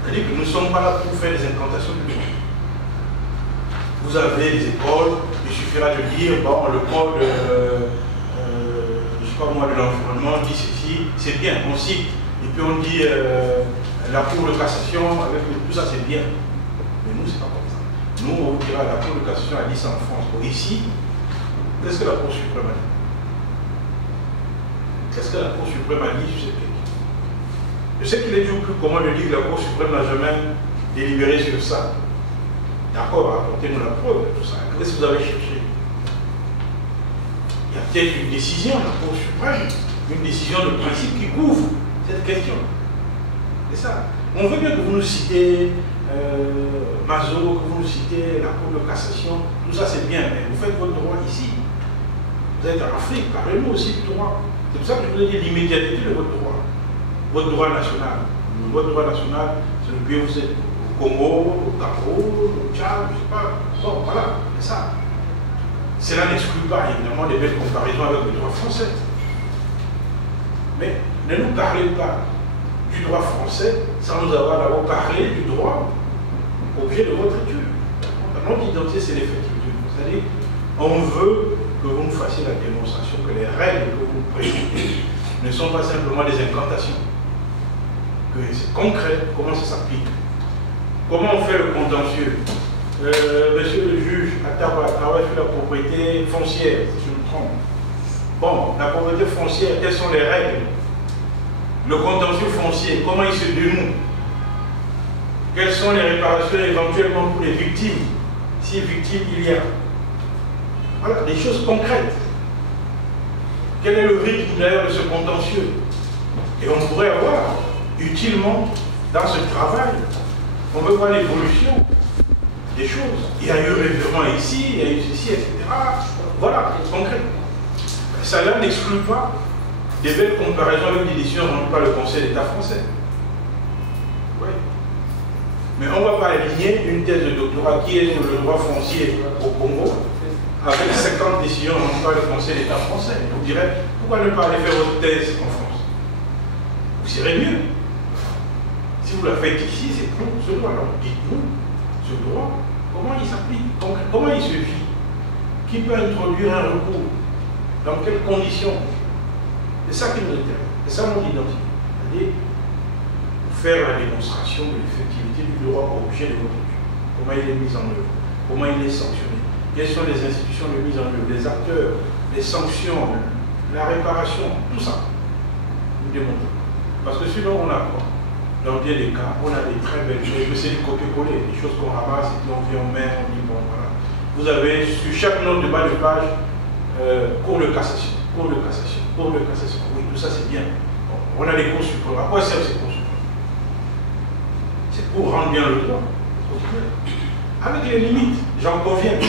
C'est-à-dire que nous ne sommes pas là pour faire des incantations du monde. Vous avez des écoles, il suffira de dire, bon, le code, je sais pas moi, de l'environnement dit ceci, c'est bien, on cite. Et puis on dit la Cour de cassation, avec tout ça c'est bien. Mais nous, c'est pas comme ça. Nous, on vous dira la Cour de cassation a dit ça en France. Bon, ici, qu'est-ce que la Cour suprême a dit? Qu'est-ce que la Cour suprême a dit sur cette question? Je sais qu'il est toujours plus commun de dire que la Cour suprême n'a jamais délibéré sur ça. D'accord, apportez-nous la preuve de tout ça. Qu'est-ce que vous avez cherché? Il y a peut-être une décision de la Cour suprême, une décision de principe qui couvre cette question. C'est ça. On veut bien que vous nous citez Mazo, que vous nous citez la Cour de cassation, tout ça c'est bien, mais vous faites votre droit ici. Vous êtes en Afrique, parlez-nous aussi du droit. C'est pour ça que je vous ai dit l'immédiateté de votre droit. Votre droit national. Votre droit national, c'est le pays où vous êtes. Au Congo, au Cameroun, au Tchad, je ne sais pas. Bon, voilà, c'est ça. Cela n'exclut pas évidemment des belles comparaisons avec le droit français. Mais ne nous parlez pas du droit français sans nous avoir d'abord parlé du droit objet de votre étude. Notre identité, c'est l'effectivité. C'est-à-dire, on veut que vous nous fassiez la démonstration que les règles que vous présentez ne sont pas simplement des incantations. Que c'est concret, comment ça s'applique. Comment on fait le contentieux? Monsieur le juge, fait la propriété foncière, si je me trompe. Bon, la propriété foncière, quelles sont les règles? Le contentieux foncier, comment il se dénoue? Quelles sont les réparations éventuellement pour les victimes, si victime il y a? Voilà, des choses concrètes. Quel est le rythme d'ailleurs de ce contentieux? Et on pourrait avoir utilement dans ce travail, on veut voir l'évolution des choses. Il y a eu revirement ici, il y a eu ceci, etc. Voilà, c'est concret. Ça n'exclut pas des belles comparaisons avec des décisions rendues par le Conseil d'État français. Oui. Mais on ne va pas aligner une thèse de doctorat qui est sur le droit foncier au Congo avec 50 décisions rendues par le Conseil d'État français. Je vous dirais, pourquoi ne pas aller faire votre thèse en France? Vous irez mieux. Si vous la faites ici, c'est pour ce droit. Alors dites-nous, ce droit, comment il s'applique? Comment il se vit? Qui peut introduire un recours? Dans quelles conditions? C'est ça qui nous intéresse. C'est ça mon identité. C'est-à-dire faire la démonstration de l'effectivité du droit objet de votre étude. Comment il est mis en œuvre? Comment il est sanctionné? Quelles sont les institutions de mise en œuvre? Les acteurs, les sanctions, la réparation, tout ça. Nous démontrons. Parce que sinon on apprend. Dans bien des cas, on a des très belles choses, mais c'est du copier-coller, des choses qu'on ramasse et puis on vient en main, on dit bon voilà. Vous avez sur chaque note de bas de page, cours de cassation, cours de cassation, cours de cassation. Oui, tout ça c'est bien. Bon, on a des cours suprêmes. À quoi servent ces cours suprêmes? C'est pour rendre bien le droit. Avec les limites, j'en conviens.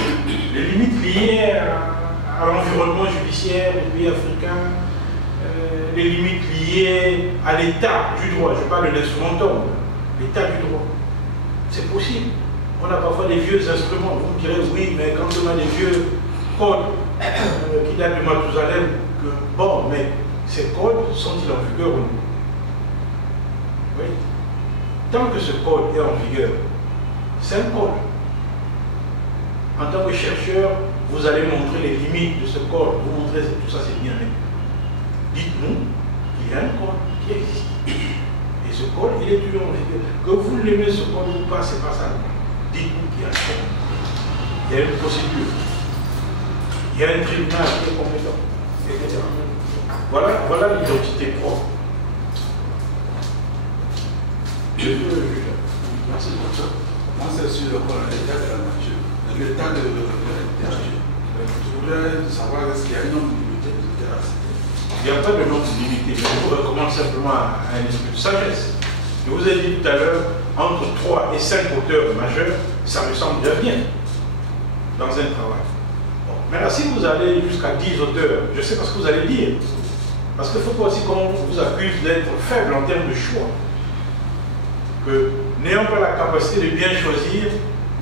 Les limites liées à l'environnement judiciaire du pays africain, les limites liées à l'état du droit. Je parle de l'instrumentum, l'état du droit. C'est possible. On a parfois des vieux instruments. Vous me direz, oui, mais quand on a des vieux codes qui datent de Mathusalem, bon, mais ces codes sont-ils en vigueur ou non? Oui. Tant que ce code est en vigueur, c'est un code. En tant que chercheur, vous allez montrer les limites de ce code. Vous montrez que tout ça, c'est bien. Dites-nous qu'il y a un code qui existe. Et ce code, il est toujours en vigueur. Que vous l'aimez ce code ou pas, c'est pas ça. Dites-nous qu'il y a un code. Il y a une procédure. Il y a un tribunal qui est compétent, etc. Voilà l'identité propre. Merci pour ça. Moi, c'est sur l'état de la nature. L'état de la littérature. Je voudrais savoir est-ce qu'il y a une nombre limité de littérature. Il n'y a pas de nombre limité, mais je vous recommande simplement un esprit de sagesse. Je vous ai dit tout à l'heure, entre 3 et 5 auteurs majeurs, ça me semble déjà bien dans un travail. Bon. Maintenant, si vous allez jusqu'à 10 auteurs, je sais pas ce que vous allez dire. Parce qu'il ne faut pas aussi qu'on vous accuse d'être faible en termes de choix. Que n'ayant pas la capacité de bien choisir,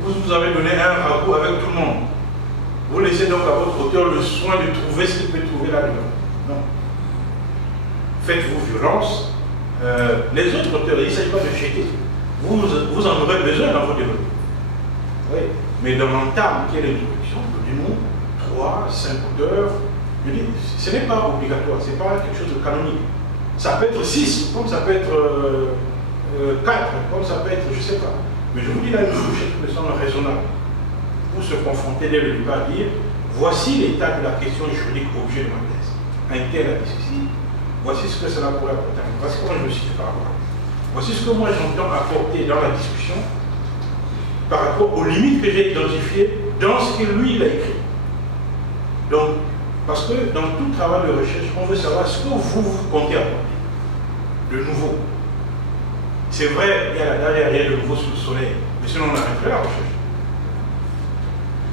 vous avez donné un ragoût avec tout le monde. Vous laissez donc à votre auteur le soin de trouver ce qu'il peut trouver là-dedans. Non. Faites-vous violence. Les autres auteurs, il ne s'agit pas de jeter. Vous en aurez besoin dans vos développements. Oui. Mais dans l'entame qui est l'introduction, donnez-nous 3, 5 auteurs. Je dis, ce n'est pas obligatoire, ce n'est pas quelque chose de canonique. Ça peut être 6, comme ça peut être 4, comme ça peut être, je ne sais pas. Mais je vous dis là, une fourchette qui me semble raisonnable. Pour se confronter dès le départ, dire voici l'état de la question juridique objet de ma thèse. Un tel a dit ceci, voici ce que cela pourrait apporter. Voici comment je me situe par rapport à ça. Voici ce que moi j'entends apporter dans la discussion par rapport aux limites que j'ai identifiées dans ce que lui il a écrit. Donc, parce que dans tout travail de recherche, on veut savoir ce que vous comptez apporter de nouveau. C'est vrai, il y a rien de nouveau sous le soleil, mais sinon on arrêterait la recherche.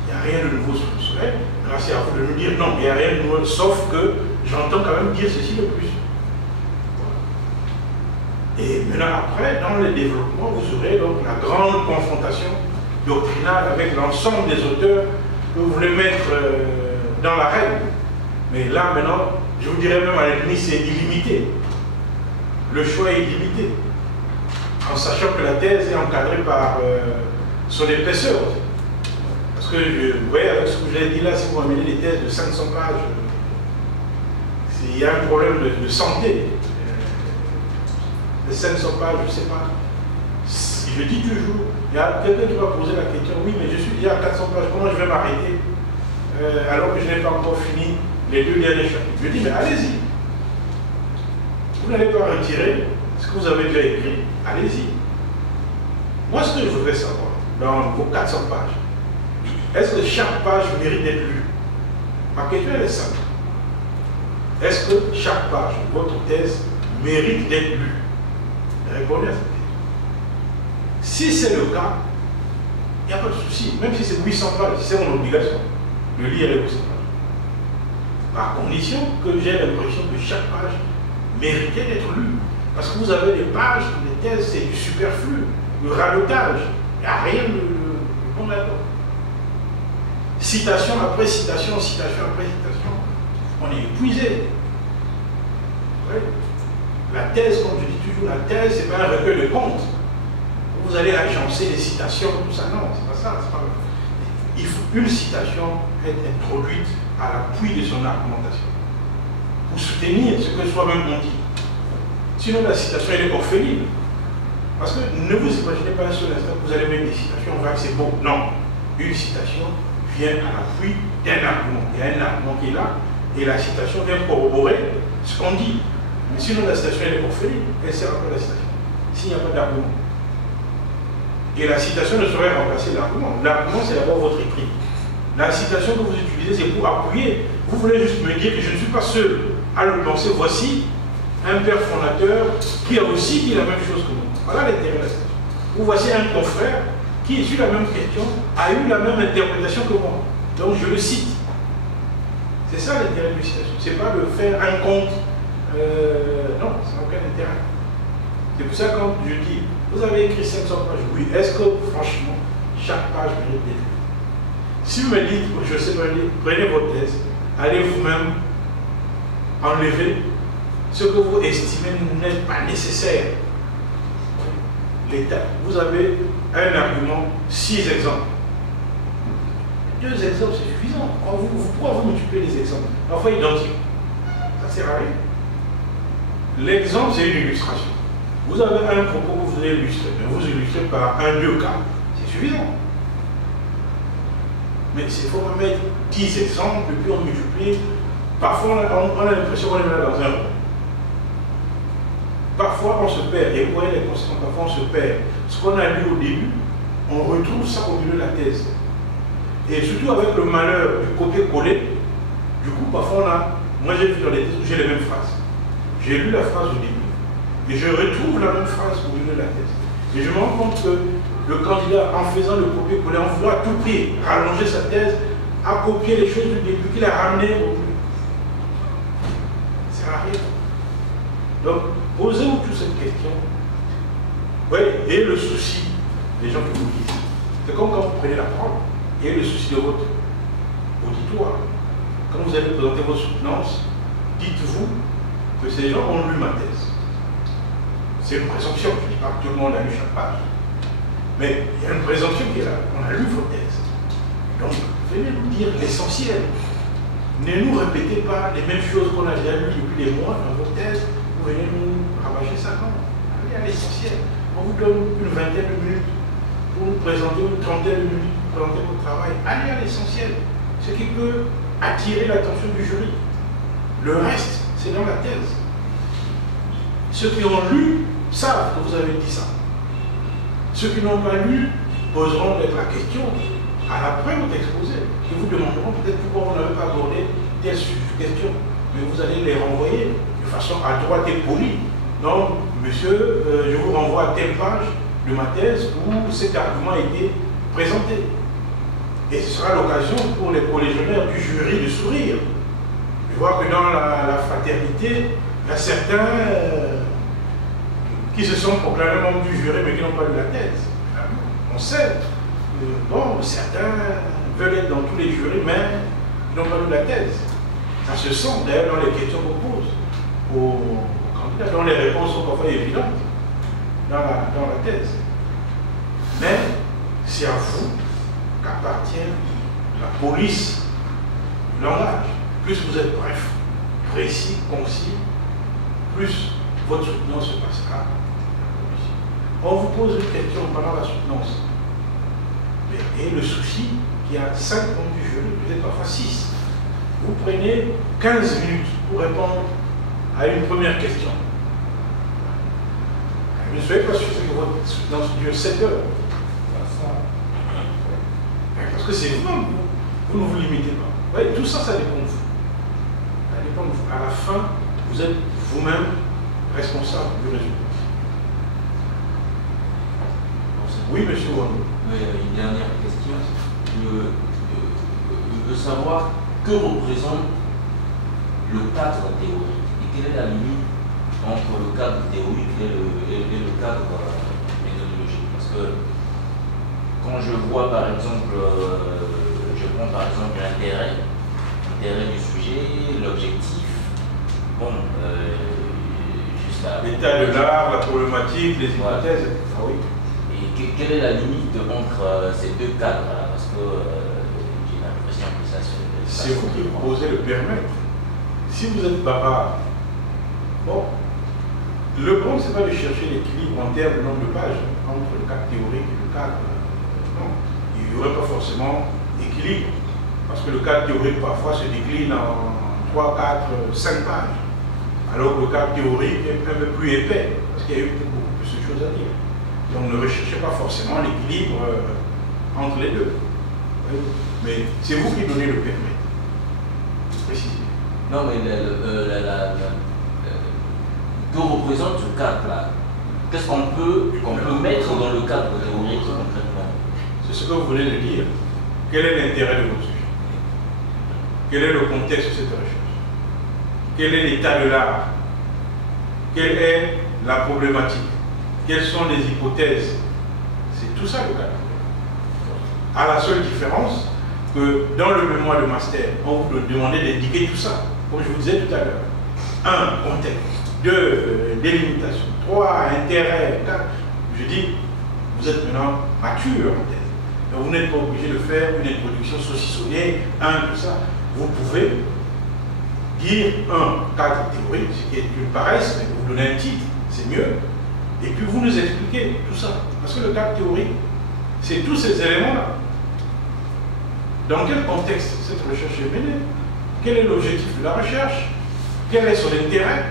Il n'y a rien de nouveau sous le soleil, alors c'est à vous de nous dire non, il n'y a rien de nouveau, sauf que j'entends quand même dire ceci de plus. Et maintenant, après, dans le développement, vous aurez donc la grande confrontation doctrinale avec l'ensemble des auteurs que vous voulez mettre dans la règle. Mais là, maintenant, je vous dirais même à l'ennemi, c'est illimité. Le choix est illimité. En sachant que la thèse est encadrée par son épaisseur. Parce que, vous voyez, avec ce que j'ai dit là, si vous amenez des thèses de 500 pages, il y a un problème de santé. De 500 pages, je ne sais pas. Je dis toujours, il y a quelqu'un qui va poser la question, oui, mais je suis déjà à 400 pages, comment je vais m'arrêter? alors que je n'ai pas encore fini les 2 derniers chapitres. Je dis, mais allez-y. Vous n'allez pas retirer ce que vous avez déjà écrit, allez-y. Moi, ce que je voudrais savoir, dans vos 400 pages, est-ce que chaque page mérite d'être lue? Ma question est simple. Est-ce que chaque page de votre thèse mérite d'être lue? Répondez à cette question. Si c'est le cas, il n'y a pas de souci. Même si c'est 800 pages, c'est mon obligation de lire les 800 pages. À condition que j'ai l'impression que chaque page méritait d'être lue. Parce que vous avez des pages, des thèses, c'est du superflu, du radotage. Il n'y a rien de bon là-dedans. Citation après citation, citation après citation, on est épuisé. Ouais. La thèse, comme je dis toujours, la thèse, ce n'est pas un recueil de contes. Vous allez agencer des citations, tout ça, non, c'est pas ça. Pas... Il faut une citation être introduite à l'appui de son argumentation, pour soutenir ce que soi-même on dit. Sinon, la citation, elle est orpheline. Parce que ne vous imaginez pas un seul instant que vous allez mettre des citations, on va que c'est beau. Non. Une citation vient à l'appui d'un argument. Il y a un argument qui est là, et la citation vient corroborer ce qu'on dit. Mais sinon, la citation, elle est orpheline. Elle sert à quoi la citation? S'il n'y a pas d'argument. Et la citation ne saurait remplacer l'argument. L'argument, c'est d'abord votre écrit. La citation que vous utilisez, c'est pour appuyer. Vous voulez juste me dire que je ne suis pas seul à le penser. Voici un père fondateur qui a aussi dit la même chose que moi. Voilà l'intérêt de la citation. Ou voici un confrère qui, sur la même question, a eu la même interprétation que moi. Donc je le cite. C'est ça l'intérêt de la citation. Ce n'est pas de faire un compte. Non, ça n'a aucun intérêt. C'est pour ça que quand je dis, vous avez écrit 500 pages, oui, est-ce que franchement, chaque page mérite d'être lue? Si vous me dites, je sais pas, prenez votre thèse, allez vous-même enlever ce que vous estimez n'est pas nécessaire. L'État, vous avez un argument, 6 exemples. 2 exemples, c'est suffisant. Pourquoi vous multipliez les exemples? Enfin, identiques. Ça sert à rien. L'exemple, c'est une illustration. Vous avez un propos que vous voulez illustrer, mais vous illustrez par 2 cas. C'est suffisant. Mais il faut mettre 10 exemples, et puis on multiplie. Parfois, on a l'impression qu'on est là dans un rond. Parfois, on se perd. Et vous voyez les conséquences, parfois, on se perd. Ce qu'on a lu au début, on retrouve ça au milieu de la thèse. Et surtout avec le malheur du copier-coller, du coup, parfois, moi j'ai vu dans les thèses où j'ai les mêmes phrases. J'ai lu la phrase au début. Et je retrouve la même phrase au milieu de la thèse. Et je me rends compte que le candidat, en faisant le copier-coller, en voulant à tout prix rallonger sa thèse, a copié les choses du début qu'il a ramené au milieu. Ça sert à rien. Donc, posez-vous toute cette question. Oui, et le souci des gens qui vous disent. C'est comme quand vous prenez la parole, et le souci de votre auditoire. Quand vous allez présenter votre soutenance, dites-vous que ces gens ont lu ma thèse. C'est une présomption, je ne dis pas que tout le monde a lu chaque page. Mais il y a une présomption qui est là. On a lu vos thèses. Donc, venez nous dire l'essentiel. Ne nous répétez pas les mêmes choses qu'on a déjà lues depuis des mois dans vos thèses. Vous venez nous rabâcher ça, non. Allez à l'essentiel. On vous donne une vingtaine de minutes pour nous présenter, une trentaine de minutes pour présenter votre travail. Allez à l'essentiel. Ce qui peut attirer l'attention du jury. Le reste, c'est dans la thèse. Ceux qui ont lu savent que vous avez dit ça. Ceux qui n'ont pas lu poseront peut-être la question à l'après votre exposé. Ils vous demanderont peut-être pourquoi vous n'avez pas abordé telle question. Mais vous allez les renvoyer de façon à droite et polie. Non, monsieur, je vous renvoie à telle page de ma thèse où cet argument a été présenté. Et ce sera l'occasion pour les collégionnaires du jury de sourire. Je vois que dans la fraternité, il y a certains qui se sont proclamés membres du jury mais qui n'ont pas lu la thèse. On sait, bon, certains veulent être dans tous les jurys mais ils n'ont pas lu la thèse. Ça se sent d'ailleurs dans les questions qu'on pose aux candidats, dont les réponses sont parfois évidentes dans la thèse. Mais c'est à vous qu'appartient la police du langage. Plus vous êtes bref, précis, concis, plus votre soutenance se passera. On vous pose une question pendant la soutenance. Et le souci il y a 5 points de vue, peut-être parfois 6. Vous prenez 15 minutes pour répondre à une première question. Ne soyez pas sûr que votre soutenance dure 7 heures. Parce que c'est vous-même, vous ne vous limitez pas. Vous voyez, tout ça, ça dépend de vous. Ça dépend de vous. À la fin, vous êtes vous-même responsable du résultat. Oui, monsieur Wando. Une dernière question. Je veux savoir que représente le cadre théorique et quelle est la limite entre le cadre théorique et le cadre méthodologique. Parce que quand je vois par exemple, je prends par exemple l'intérêt du sujet, l'objectif, bon, jusqu'à... L'état de l'art, la problématique, les hypothèses, voilà. Ah oui. Et quelle est la limite entre ces deux cadres-là? Parce que j'ai l'impression que ça se... C'est vous qui proposez le permettre. Si vous êtes bavard, bon, le problème, ce n'est pas de chercher l'équilibre en termes de nombre de pages entre le cadre théorique et le cadre. Non, il n'y aurait pas forcément équilibre. Parce que le cadre théorique, parfois, se décline en 3, 4, 5 pages. Alors que le cadre théorique est un peu plus épais, parce qu'il y a eu beaucoup plus de choses à dire. Donc ne recherchez pas forcément l'équilibre entre les deux. Mais c'est vous qui donnez le permis. Précisez. Non, mais que représente ce cadre-là? Qu'est-ce qu'on peut mettre dans le cadre théorique concrètement? C'est ce que vous venez de dire. Quel est l'intérêt de votre sujet? Quel est le contexte de cette recherche? Quel est l'état de l'art? Quelle est la problématique? Quelles sont les hypothèses? C'est tout ça le cadre. À la seule différence que dans le mémoire de master, on vous demandait d'indiquer tout ça, comme je vous disais tout à l'heure. 1, contexte. 2, délimitation. 3, intérêt. 4. Je dis, vous êtes maintenant mature en thèse. Donc vous n'êtes pas obligé de faire une introduction saucissonnée, tout ça. Vous pouvez dire un cadre théorique, ce qui est une paresse, mais vous donnez un titre, c'est mieux. Et puis vous nous expliquez tout ça. Parce que le cadre théorique, c'est tous ces éléments-là. Dans quel contexte cette recherche est menée? Quel est l'objectif de la recherche? Quel est son intérêt?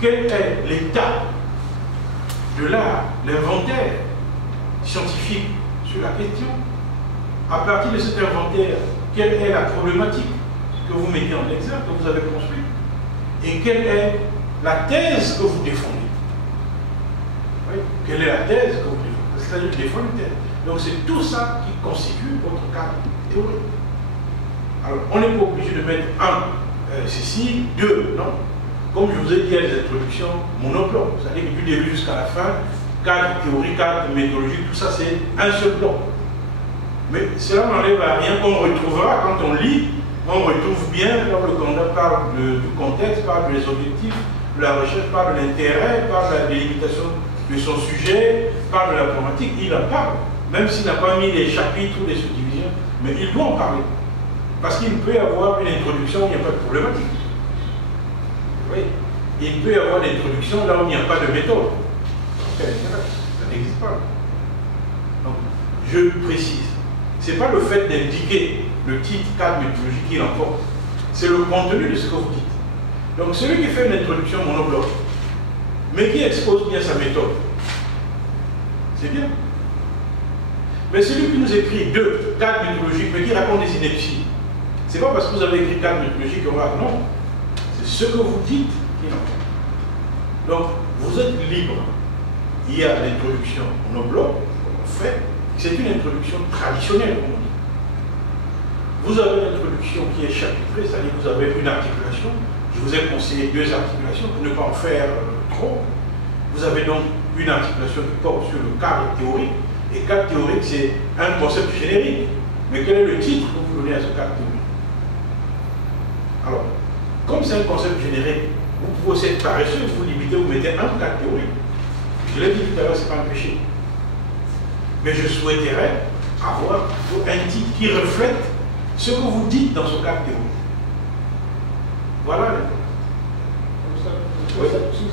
Quel est l'état de l'art, l'inventaire scientifique sur la question? À partir de cet inventaire, quelle est la problématique que vous mettez en exergue, que vous avez construite? Et quelle est la thèse que vous défendez? Oui. Quelle est la thèse que vous défendez? C'est-à-dire défendre une thèse. Donc c'est tout ça qui constitue votre cadre théorique. Alors on n'est pas obligé de mettre ceci, 2, non. Comme je vous ai dit à les introductions, monoplan. C'est-à-dire que du début jusqu'à la fin, cadre théorique, cadre méthodologique, tout ça c'est un seul plan. Mais cela n'enlève à rien qu'on retrouvera quand on lit. On retrouve bien, quand le candidat parle du contexte, parle des objectifs de la recherche, parle de l'intérêt, parle de la délimitation de son sujet, parle de la problématique, il en parle. Même s'il n'a pas mis les chapitres ou les subdivisions, mais il doit en parler. Parce qu'il peut y avoir une introduction où il n'y a pas de problématique. Oui. Il peut y avoir une introduction là où il n'y a pas de méthode. Ça n'existe pas. Donc, je précise. Ce n'est pas le fait d'indiquer le titre, cadre méthodologique qui l'emporte. C'est le contenu de ce que vous dites. Donc, celui qui fait une introduction monobloc, mais qui expose bien sa méthode, c'est bien. Mais celui qui nous écrit 2 cadres méthodologiques, mais qui raconte des inepties, c'est pas parce que vous avez écrit cadre méthodologique qu'on va non. C'est ce que vous dites qui l'emporte. Donc, vous êtes libre. Il y a l'introduction monobloc, comme on fait. C'est une introduction traditionnelle, comme on dit. Vous avez l'introduction qui est chapitrée, c'est-à-dire que vous avez une articulation. Je vous ai conseillé 2 articulations pour ne pas en faire trop. Vous avez donc une articulation qui porte sur le cadre théorique. Et cadre théorique, c'est un concept générique. Mais quel est le titre que vous donnez à ce cadre théorique? Alors, comme c'est un concept générique, vous pouvez aussi être paresseux, vous limitez, vous mettez un cadre théorique. Je l'ai dit tout à l'heure, ce n'est pas un péché. Mais je souhaiterais avoir un titre qui reflète ce que vous dites dans ce cadre théorique. Voilà. Sur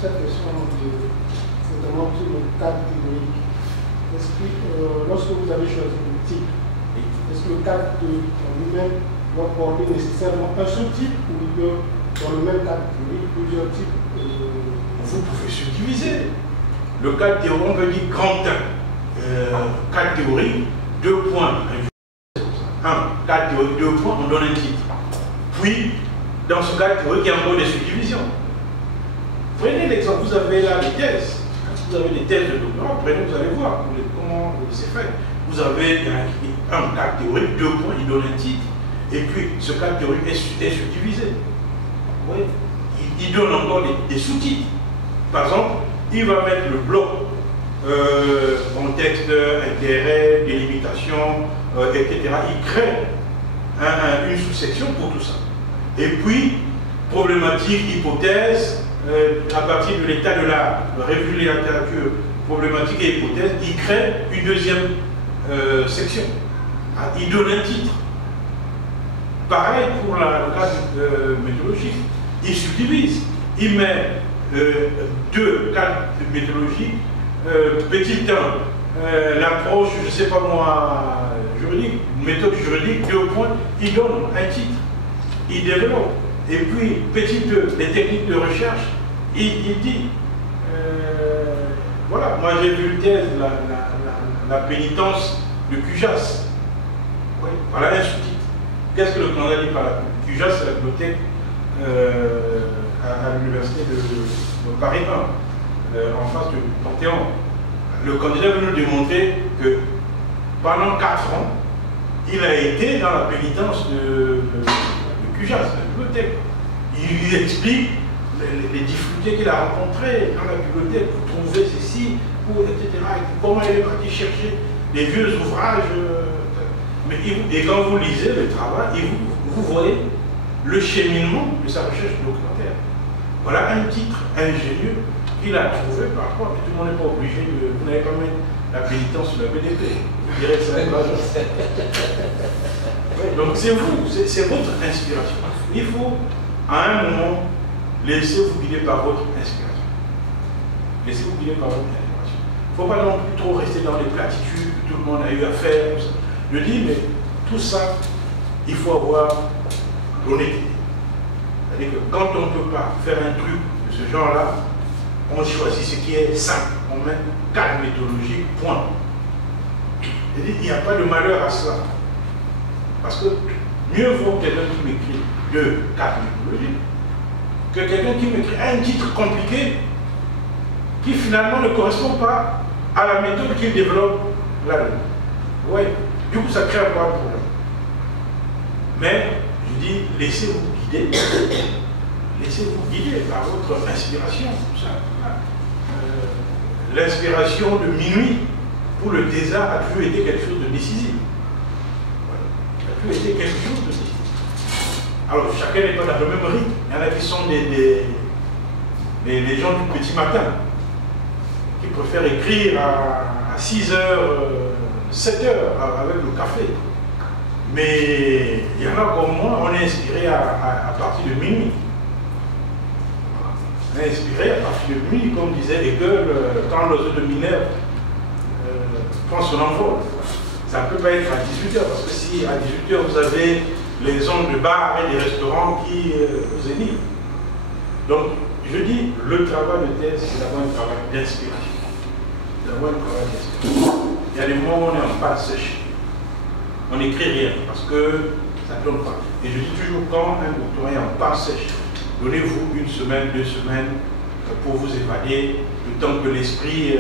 cette question, notamment sur le cadre théorique, lorsque vous avez choisi le titre, est-ce que le cadre en lui-même doit porter nécessairement un seul type ou il peut, dans le même cadre théorique, plusieurs types Vous pouvez subdiviser. Le cadre théorique, on peut dire grand 1. Cadre théorique, 2 points. 1, cadre théorique, 2 points, on donne un titre. Puis, dans ce cadre théorique, il y a encore des subdivisions. Prenez l'exemple, vous avez là les thèses. Quand vous avez des thèses de doctorat, prenez, vous allez voir comment c'est fait. Vous avez un cadre théorique, 2 points, il donne un titre. Et puis, ce cadre théorique est subdivisé. Oui. Il donne encore des sous-titres. Par exemple, il va mettre le bloc contexte, intérêt, délimitation, etc. Il crée une sous-section pour tout ça. Et puis, problématique, hypothèse, à partir de l'état de l'art, revue de la littérature, problématique et hypothèse, il crée une deuxième section. Il donne un titre. Pareil pour le cas méthodologique. Il subdivise. Il met 2 cadres méthodologiques, petit 1, l'approche, je ne sais pas moi, juridique, une méthode juridique, 2 points, il donne un titre, il développe. Et puis, petit 2, les techniques de recherche, il dit, voilà, moi j'ai vu le thèse, la pénitence de Cujas. Oui, voilà un sous-titre. Qu'est-ce que le candidat dit par là? Cujas, c'est la bibliothèque à l'université de Paris 1, en face du Panthéon. Le candidat veut nous démontrer que pendant 4 ans, il a été dans la pénitence de Cujas, la bibliothèque. Il lui explique les difficultés qu'il a rencontrées dans la bibliothèque pour trouver ceci, etc. Et comment il est parti chercher des vieux ouvrages. Et quand vous lisez le travail, vous voyez le cheminement de sa recherche documentaire. Voilà un titre ingénieux qu'il a trouvé par rapport, mais tout le monde n'est pas obligé de. Vous n'allez pas mettre la pénitence sur la BDP. Vous direz que c'est pas donc c'est vous, c'est votre inspiration. Il faut, à un moment, laissez-vous guider par votre inspiration. Laissez-vous guider par votre inspiration. Il ne faut pas non plus trop rester dans les platitudes que tout le monde a eu à faire. Je dis, mais tout ça, il faut avoir l'honnêteté. C'est-à-dire que quand on ne peut pas faire un truc de ce genre-là, on choisit ce qui est simple. On met 4 méthodologies, point. Il n'y a pas de malheur à cela. Parce que mieux vaut quelqu'un qui m'écrit 2, 4 méthodologies que quelqu'un qui m'écrit un titre compliqué qui finalement ne correspond pas à la méthode qu'il développe là-dedans. Oui, du coup ça crée un problème. Mais je dis, laissez-vous guider. Laissez-vous guider par votre inspiration. L'inspiration de minuit pour le désert a toujours été quelque chose de décisif. A toujours été quelque chose de décisif. Alors chacun n'est pas dans le même rythme. Il y en a qui sont des gens du petit matin, qui préfèrent écrire à 6 h, 7 h avec le café. Mais il y en a comme moi, on est inspiré à partir de minuit. On est inspiré à partir de minuit, comme disait Hegel, quand l'oiseau de Minerve prend son envol. Ça ne peut pas être à 18 h, parce que si à 18 h vous avez les zones de bars et des restaurants qui vous énivrent. Donc, je dis, le travail de thèse, c'est d'avoir un travail d'inspiration. D'avoir un travail d'inspiration. Il y a des moments où on est en pâte sèche. On n'écrit rien parce que ça ne donne pas. Et je dis toujours, quand un doctorat est en pâte sèche, donnez-vous 1 semaine, 2 semaines pour vous évader, le temps que l'esprit.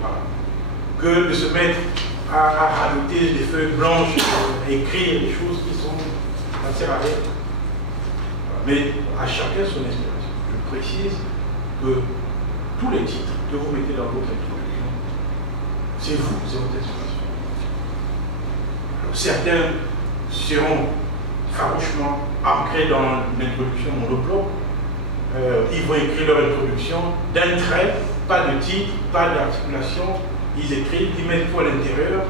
Voilà. Que de se mettre à rajouter des feuilles blanches, écrire des choses qui sont assez rares. Mais à chacun son inspiration. Je précise que tous les titres que vous mettez dans votre introduction, c'est vous, c'est votre inspiration. Alors, certains seront farouchement ancrés dans l'introduction monobloc. Ils vont écrire leur introduction d'un trait, pas de titre, pas d'articulation. Ils écrivent, ils mettent tout à l'intérieur.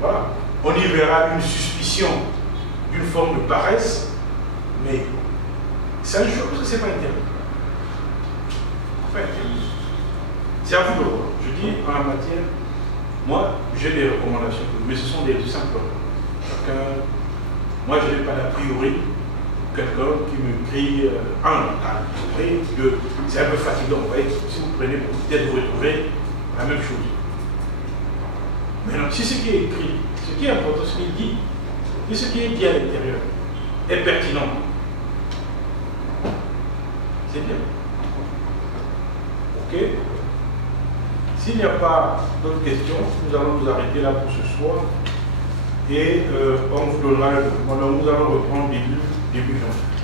Voilà. On y verra une suspicion d'une forme de paresse, mais c'est un jeu parce que ce n'est pas interdit. Enfin, c'est à vous de voir. Je dis, en la matière, Moi, j'ai des recommandations, mais ce sont des simples. Moi, je n'ai pas d'a priori quelqu'un qui me crie un local. Vous voyez, c'est un peu fatigant. Vous voyez, si vous prenez beaucoup de tête, vous retrouvez la même chose. Maintenant, si ce qui est écrit, ce qui est important, ce qu'il dit, et ce qui est dit à l'intérieur est pertinent, c'est bien. Ok? S'il n'y a pas d'autres questions, nous allons nous arrêter là pour ce soir et on vous donnera, nous allons reprendre début janvier.